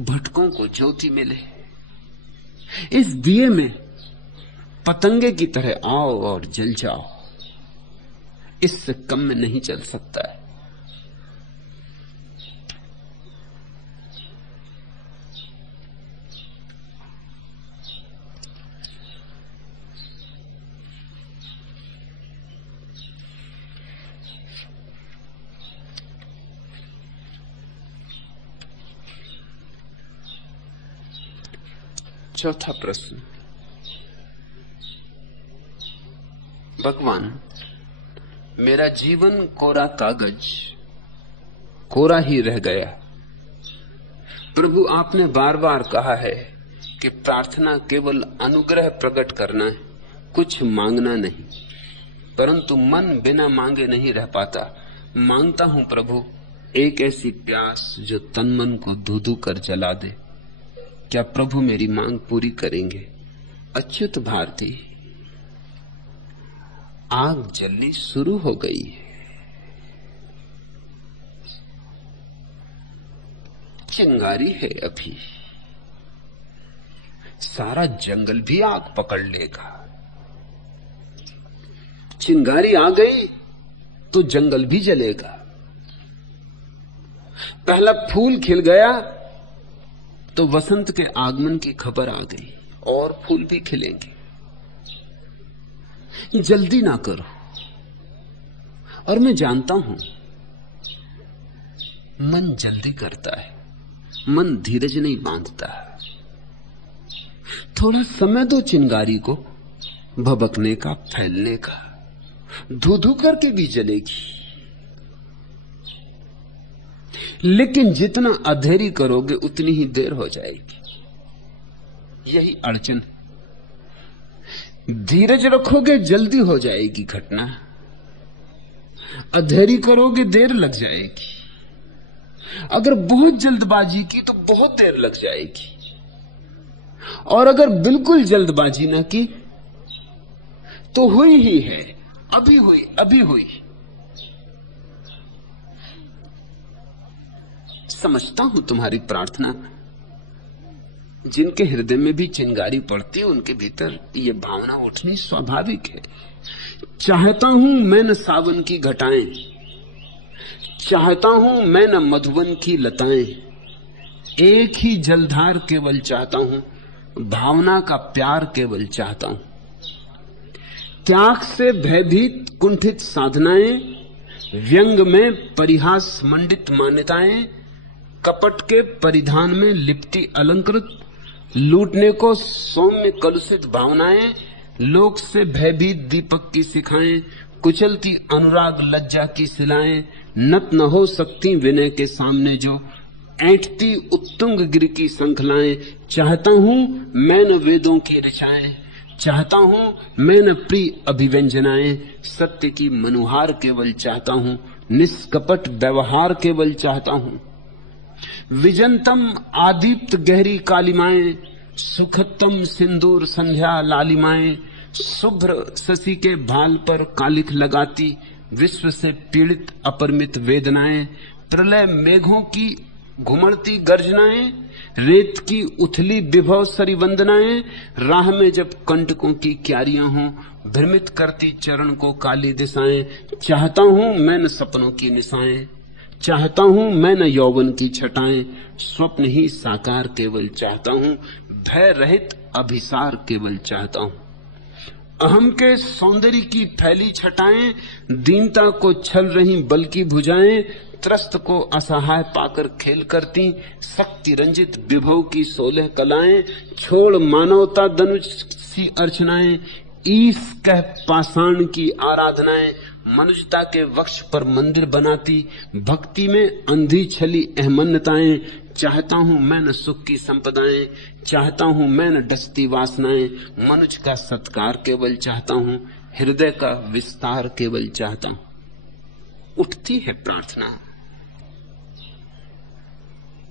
भटकों को ज्योति मिले। इस दिए में पतंगे की तरह आओ और जल जाओ, इससे कम में नहीं चल सकता है। चौथा प्रश्न, भगवान मेरा जीवन कोरा कागज, कोरा ही रह गया। प्रभु आपने बार बार कहा है कि प्रार्थना केवल अनुग्रह प्रकट करना है, कुछ मांगना नहीं। परंतु मन बिना मांगे नहीं रह पाता। मांगता हूं प्रभु एक ऐसी प्यास जो तन मन को धू कर जला दे। क्या प्रभु मेरी मांग पूरी करेंगे? अच्युत भारती, आग जलनी शुरू हो गई है। चिंगारी है अभी, सारा जंगल भी आग पकड़ लेगा। चिंगारी आ गई तो जंगल भी जलेगा। पहला फूल खिल गया तो वसंत के आगमन की खबर आ गई, और फूल भी खिलेंगे। जल्दी ना करो और मैं जानता हूं मन जल्दी करता है, मन धीरज नहीं बांधता। थोड़ा समय दो चिंगारी को भभकने का, फैलने का। धू धू करके भी जलेगी, लेकिन जितना अधेरी करोगे उतनी ही देर हो जाएगी। यही अड़चन। धीरज रखोगे जल्दी हो जाएगी घटना, अधेरी करोगे देर लग जाएगी। अगर बहुत जल्दबाजी की तो बहुत देर लग जाएगी, और अगर बिल्कुल जल्दबाजी ना की तो हुई ही है, अभी हुई, अभी हुई। समझता हूं तुम्हारी प्रार्थना। जिनके हृदय में भी चिंगारी पड़ती है उनके भीतर ये भावना उठनी स्वाभाविक है। चाहता हूं मैं न सावन की घटाएं, चाहता हूं मैं न मधुवन की लताएं, एक ही जलधार केवल चाहता हूं, भावना का प्यार केवल चाहता हूं। त्याग से भयभीत कुंठित साधनाएं, व्यंग में परिहास मंडित मान्यताएं, कपट के परिधान में लिपटी अलंकृत, लूटने को सौम्य कलुषित भावनाएं, लोक से भयभीत दीपक की शिखाएं, कुचलती अनुराग लज्जा की सिलाएं, नत न हो सकती विनय के सामने जो, ऐंठती उत्तुंग गिर की संखलाएं। चाहता हूं मैं न वेदों की ऋचाएं, चाहता हूं मैं न प्रिय अभिव्यंजनाएं, सत्य की मनुहार केवल चाहता हूं, निष्कपट व्यवहार केवल चाहता हूं। विजंतम आदीप्त गहरी कालिमाएं, सुखतम सिंदूर संध्या लालिमाएं, शुभ्र शशि के भाल पर कालिख लगाती, विश्व से पीड़ित अपरिमित वेदनाएं, प्रलय मेघों की घुमड़ती गर्जनाएं, रेत की उथली विभव सरी वंदनाएं, राह में जब कंटकों की क्यारियां हों, भ्रमित करती चरण को काली दिशाएं। चाहता हूं मैं न सपनों की निशाएं, चाहता हूं मैं न यौवन की छटाएं, स्वप्न ही साकार केवल चाहता हूं, भय रहित अभिसार केवल चाहता हूं। अहम के सौंदर्य की फैली छटाएं, दीनता को छल रही बल की भुजाएं, त्रस्त को असहाय पाकर खेल करती, शक्ति रंजित विभव की 16 कलाएं, छोड़ मानवता धनुष सी अर्चनाएं, ईश कह पाषाण की आराधनाएं, मनुष्यता के वक्ष पर मंदिर बनाती, भक्ति में अंधी छली अहमन्यताएं। चाहता हूं मैं न सुख की संपदाएं, चाहता हूं मैं न डसती वासनाएं, मनुष्य का सत्कार केवल चाहता हूं, हृदय का विस्तार केवल चाहता हूं। उठती है प्रार्थना,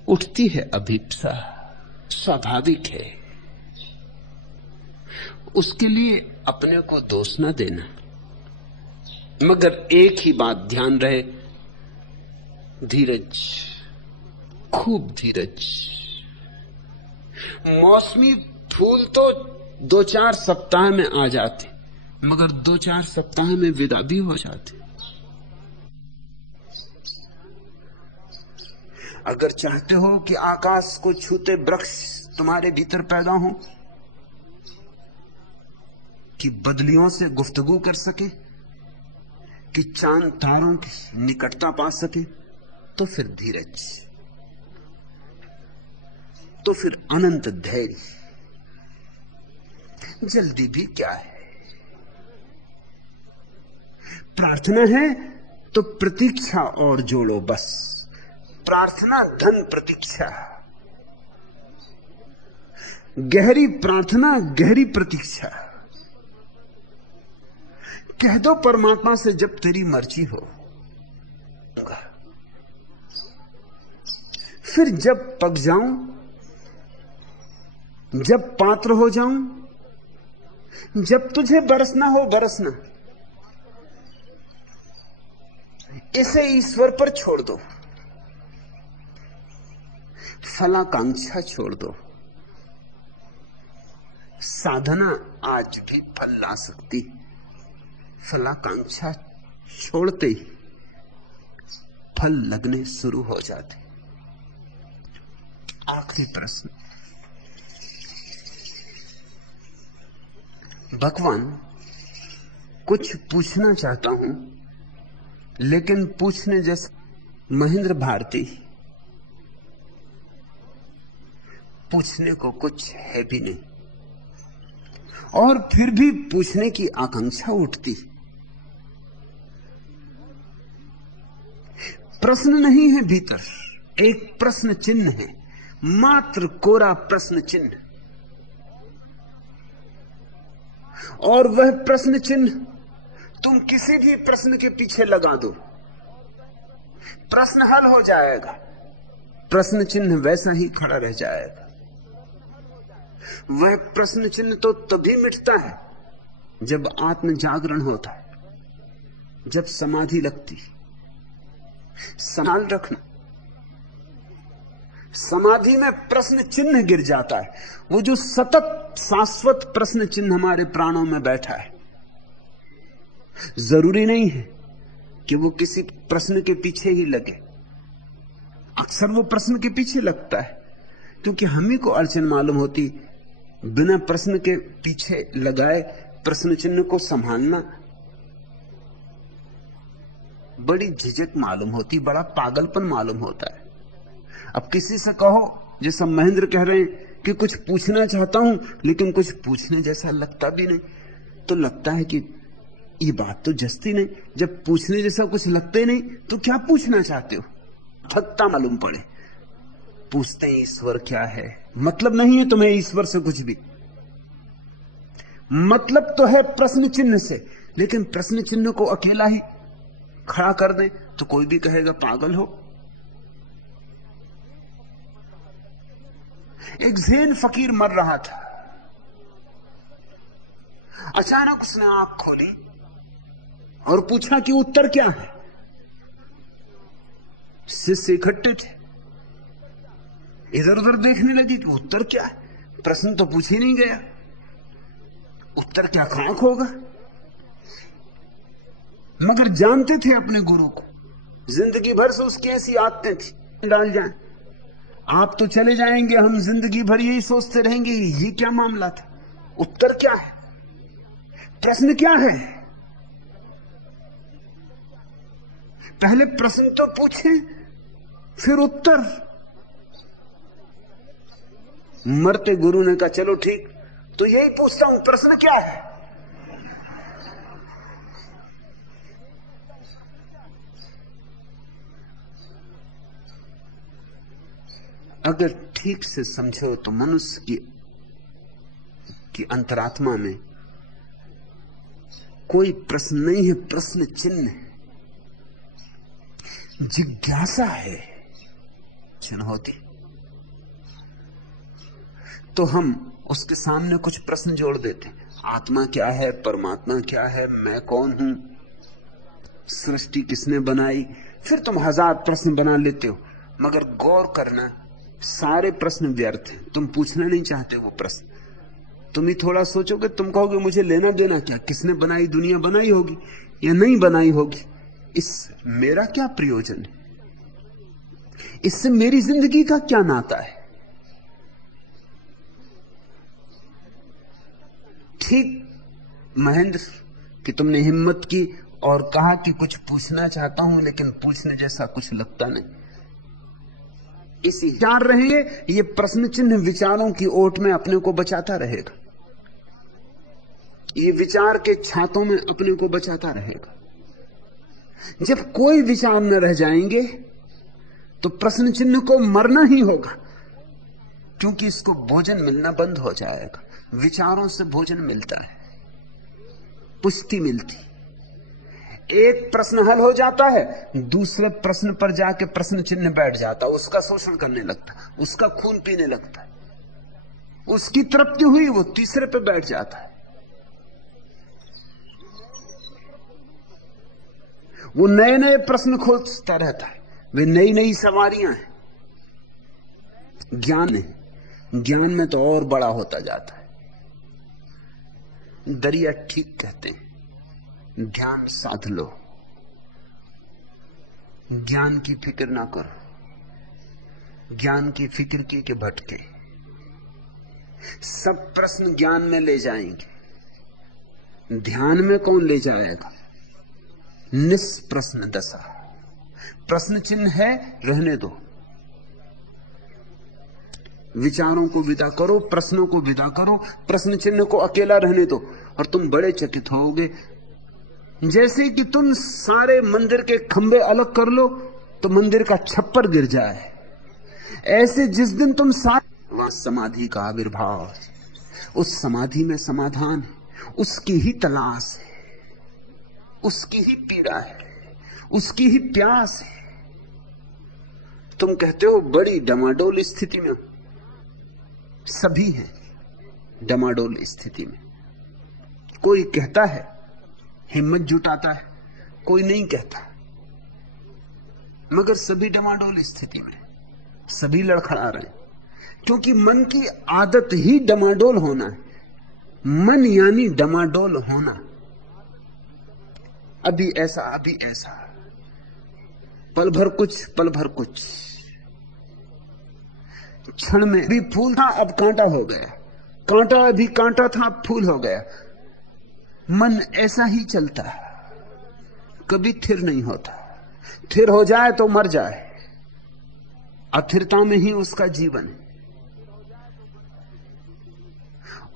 उठती है अभिप्सा, स्वाभाविक है। उसके लिए अपने को दोष न देना, मगर एक ही बात ध्यान रहे, धीरज, खूब धीरज। मौसमी फूल तो 2-4 सप्ताह में आ जाते, मगर 2-4 सप्ताह में विदा भी हो जाते। अगर चाहते हो कि आकाश को छूते वृक्ष तुम्हारे भीतर पैदा हो, कि बदलियों से गुफ्तगू कर सके, कि चांद तारों की निकटता पा सके, तो फिर धीरज, तो फिर अनंत धैर्य। जल्दी भी क्या है? प्रार्थना है तो प्रतीक्षा और जोड़ो बस। प्रार्थना धन प्रतीक्षा, गहरी प्रार्थना गहरी प्रतीक्षा। कह दो परमात्मा से जब तेरी मर्जी हो, फिर जब पक जाऊं, जब पात्र हो जाऊं, जब तुझे बरसना हो बरसना। इसे ईश्वर पर छोड़ दो, फलाकांक्षा छोड़ दो। साधना आज भी फल ला सकती, फलाकांक्षा छोड़ते ही फल लगने शुरू हो जाते। आखिरी प्रश्न, भगवान कुछ पूछना चाहता हूं लेकिन पूछने जैसा महेंद्र भारती पूछने को कुछ है भी नहीं, और फिर भी पूछने की आकांक्षा उठती। प्रश्न नहीं है भीतर, एक प्रश्न चिन्ह है, मात्र कोरा प्रश्न चिन्ह। और वह प्रश्न चिन्ह तुम किसी भी प्रश्न के पीछे लगा दो, प्रश्न हल हो जाएगा, प्रश्न चिन्ह वैसा ही खड़ा रह जाएगा। वह प्रश्न चिन्ह तो तभी मिटता है जब आत्म जागरण होता है, जब समाधि लगती। संभाल रखना, समाधि में प्रश्न चिन्ह गिर जाता है। वो जो सतत शाश्वत प्रश्न चिन्ह हमारे प्राणों में बैठा है, जरूरी नहीं है कि वो किसी प्रश्न के पीछे ही लगे। अक्सर वो प्रश्न के पीछे लगता है क्योंकि हम ही को अड़चन मालूम होती। बिना प्रश्न के पीछे लगाए प्रश्न चिन्ह को संभालना बड़ी झिझक मालूम होती, बड़ा पागलपन मालूम होता है। अब किसी से कहो, जैसा महेंद्र कह रहे हैं कि कुछ पूछना चाहता हूं लेकिन कुछ पूछने जैसा लगता भी नहीं, तो लगता है कि ये बात तो जस्ती नहीं। जब पूछने जैसा कुछ लगते नहीं तो क्या पूछना चाहते हो? थकता मालूम पड़े। पूछते हैं ईश्वर क्या है, मतलब नहीं है तुम्हें ईश्वर से कुछ भी, मतलब तो है प्रश्न चिन्ह से। लेकिन प्रश्न चिन्ह को अकेला ही खड़ा कर दें तो कोई भी कहेगा पागल हो। एक ज़ेन फकीर मर रहा था, अचानक उसने आंख खोली और पूछा कि उत्तर क्या है। शिष्य इकट्ठे थे, इधर उधर देखने लगी कि उत्तर क्या है। प्रश्न तो पूछ ही नहीं गया, उत्तर क्या खाक होगा। मगर जानते थे अपने गुरु को, जिंदगी भर से उसकी ऐसी आदतें थी, डाल जाए आप तो चले जाएंगे, हम जिंदगी भर यही सोचते रहेंगे। ये क्या मामला था? उत्तर क्या है, प्रश्न क्या है? पहले प्रश्न तो पूछें फिर उत्तर। मरते गुरु ने कहा चलो ठीक, तो यही पूछता हूं, प्रश्न क्या है? अगर ठीक से समझो तो मनुष्य की अंतरात्मा में कोई प्रश्न नहीं है, प्रश्न चिन्ह है, जिज्ञासा है। चिन्ह होती तो हम उसके सामने कुछ प्रश्न जोड़ देते, आत्मा क्या है, परमात्मा क्या है, मैं कौन हूं, सृष्टि किसने बनाई। फिर तुम हजार प्रश्न बना लेते हो, मगर गौर करना सारे प्रश्न व्यर्थ हैं। तुम पूछना नहीं चाहते वो प्रश्न। तुम ही थोड़ा सोचोगे, तुम कहोगे मुझे लेना देना क्या, किसने बनाई दुनिया, बनाई होगी या नहीं बनाई होगी, इस मेरा क्या प्रयोजन है, इससे मेरी जिंदगी का क्या नाता है। ठीक महेंद्र कि तुमने हिम्मत की और कहा कि कुछ पूछना चाहता हूं लेकिन पूछने जैसा कुछ लगता नहीं। इसी विचार रहेंगे, ये प्रश्न चिन्ह विचारों की ओट में अपने को बचाता रहेगा, ये विचार के छातों में अपने को बचाता रहेगा। जब कोई विचार न रह जाएंगे तो प्रश्न चिन्ह को मरना ही होगा, क्योंकि इसको भोजन मिलना बंद हो जाएगा। विचारों से भोजन मिलता है, पुष्टि मिलती। एक प्रश्न हल हो जाता है, दूसरे प्रश्न पर जाके प्रश्न चिन्ह बैठ जाता, उसका शोषण करने लगता, उसका खून पीने लगता, उसकी तृप्ति हुई, वो तीसरे पे बैठ जाता है। वो नए नए प्रश्न खोजता रहता है, वे नई नई सवारियां हैं। ज्ञान में तो और बड़ा होता जाता है। दरिया ठीक कहते हैं, ध्यान साध लो, ज्ञान की फिक्र ना करो। ज्ञान की फिक्र की के भटके, सब प्रश्न ज्ञान में ले जाएंगे, ध्यान में कौन ले जाएगा? निष्प्रश्न दशा। प्रश्न चिन्ह है, रहने दो। विचारों को विदा करो, प्रश्नों को विदा करो, प्रश्न चिन्ह को अकेला रहने दो, और तुम बड़े चकित होगे। जैसे कि तुम सारे मंदिर के खंभे अलग कर लो तो मंदिर का छप्पर गिर जाए, ऐसे जिस दिन तुम वहां समाधि का आविर्भाव, उस समाधि में समाधान है, उसकी ही तलाश है, उसकी ही पीड़ा है, उसकी ही प्यास है। तुम कहते हो बड़ी डमाडोल स्थिति में, सभी हैं डमाडोल स्थिति में। कोई कहता है, हिम्मत जुटाता है, कोई नहीं कहता, मगर सभी डमाडोल स्थिति में, सभी लड़खड़ा रहे हैं, क्योंकि मन की आदत ही डमाडोल होना है। मन यानी डमाडोल होना, अभी ऐसा अभी ऐसा, पल भर कुछ पल भर कुछ। क्षण में भी फूल था अब कांटा हो गया, कांटा अभी कांटा था अब फूल हो गया। मन ऐसा ही चलता है, कभी थिर नहीं होता। थिर हो जाए तो मर जाए, अथिरता में ही उसका जीवन है।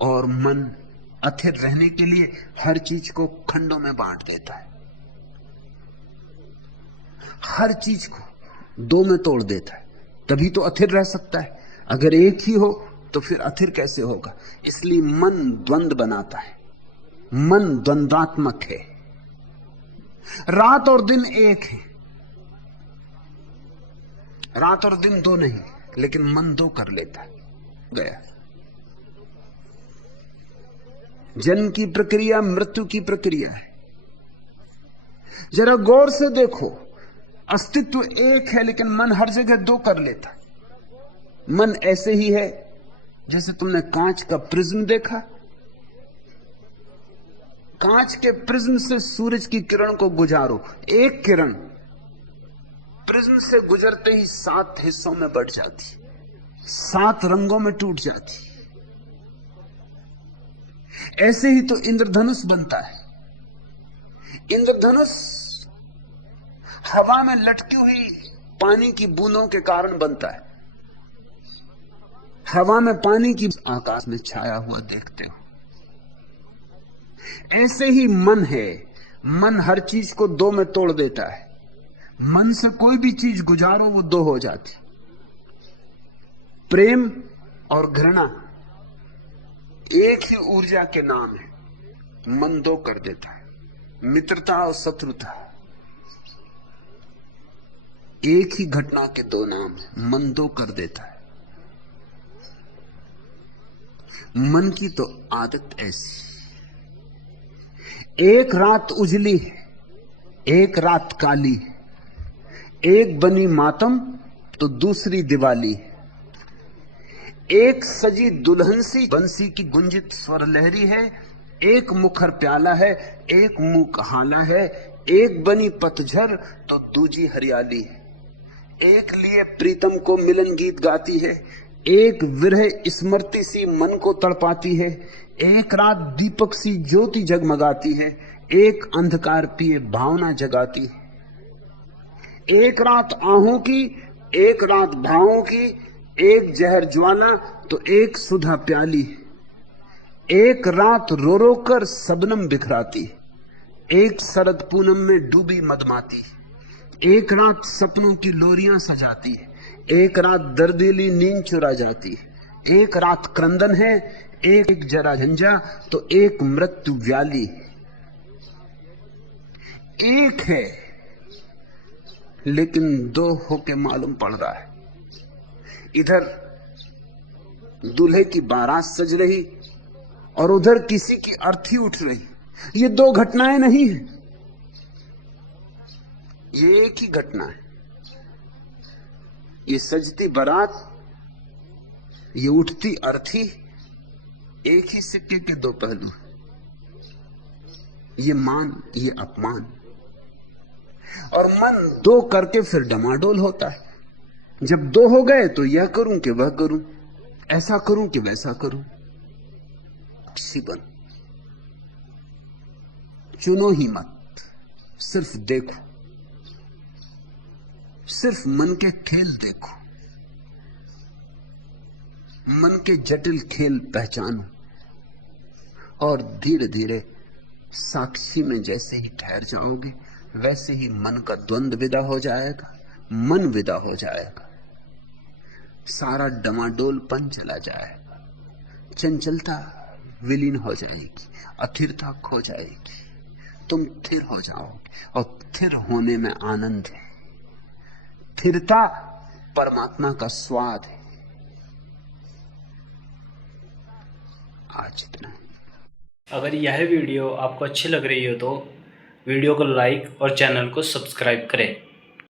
और मन अथिर रहने के लिए हर चीज को खंडों में बांट देता है, हर चीज को दो में तोड़ देता है, तभी तो अथिर रह सकता है। अगर एक ही हो तो फिर अथिर कैसे होगा? इसलिए मन द्वंद्व बनाता है, मन द्वंद्वात्मक है। रात और दिन एक है, रात और दिन दो नहीं, लेकिन मन दो कर लेता है। गया जन्म की प्रक्रिया मृत्यु की प्रक्रिया है। जरा गौर से देखो, अस्तित्व एक है लेकिन मन हर जगह दो कर लेता है। मन ऐसे ही है जैसे तुमने कांच का प्रिज्म देखा, कांच के प्रिज्म से सूरज की किरण को गुजारो, एक किरण प्रिज्म से गुजरते ही 7 हिस्सों में बढ़ जाती, 7 रंगों में टूट जाती। ऐसे ही तो इंद्रधनुष बनता है। इंद्रधनुष हवा में लटकी हुई पानी की बूंदों के कारण बनता है। हवा में पानी की, आकाश में छाया हुआ देखते हो। ऐसे ही मन है, मन हर चीज को दो में तोड़ देता है। मन से कोई भी चीज गुजारो वो दो हो जाती। प्रेम और घृणा एक ही ऊर्जा के नाम है, मन दो कर देता है। मित्रता और शत्रुता एक ही घटना के दो नाम है, मन दो कर देता है। मन की तो आदत ऐसी, एक रात उजली है, एक रात काली है, एक बनी मातम तो दूसरी दिवाली है। एक सजी दुल्हन सी बंसी की गुंजित स्वर लहरी है, एक मुखर प्याला है, एक मुंह कहाला है, एक बनी पतझर तो दूजी हरियाली है। एक लिए प्रीतम को मिलन गीत गाती है, एक विरह स्मृति सी मन को तड़पाती है, एक रात दीपक सी ज्योति जगमगाती है, एक अंधकार पिए भावना जगाती है। एक रात आहों की, एक रात भावों की, एक जहर ज्वाला तो एक सुधा प्याली, एक रात रो रो कर सबनम बिखराती, एक शरद पूनम में डूबी मदमाती, एक रात सपनों की लोरियां सजाती है, एक रात दर्दीली नींद चुरा जाती, एक रात क्रंदन है, एक जरा झंझा तो एक मृत्यु व्याली। एक है लेकिन दो होके मालूम पड़ रहा है। इधर दूल्हे की बारात सज रही और उधर किसी की अर्थी उठ रही। ये दो घटनाएं नहीं है, ये एक ही घटना है। ये सजती बारात, ये उठती अर्थी, एक ही सिक्के के दो पहलू। ये मान, ये अपमान। और मन दो करके फिर डमाडोल होता है। जब दो हो गए तो यह करूं कि वह करूं, ऐसा करूं कि वैसा करूं। शिवन चुनो ही मत, सिर्फ देखो, सिर्फ मन के खेल देखो, मन के जटिल खेल पहचानो और धीरे धीरे साक्षी में जैसे ही ठहर जाओगे वैसे ही मन का द्वंद्व विदा हो जाएगा, मन विदा हो जाएगा, सारा डमाडोलपन चला जाएगा, चंचलता विलीन हो जाएगी, अस्थिरता खो जाएगी, तुम थिर हो जाओगे और थिर होने में आनंद है। स्थिरता परमात्मा का स्वाद है। आज इतना ही। अगर यह वीडियो आपको अच्छी लग रही हो तो वीडियो को लाइक और चैनल को सब्सक्राइब करें।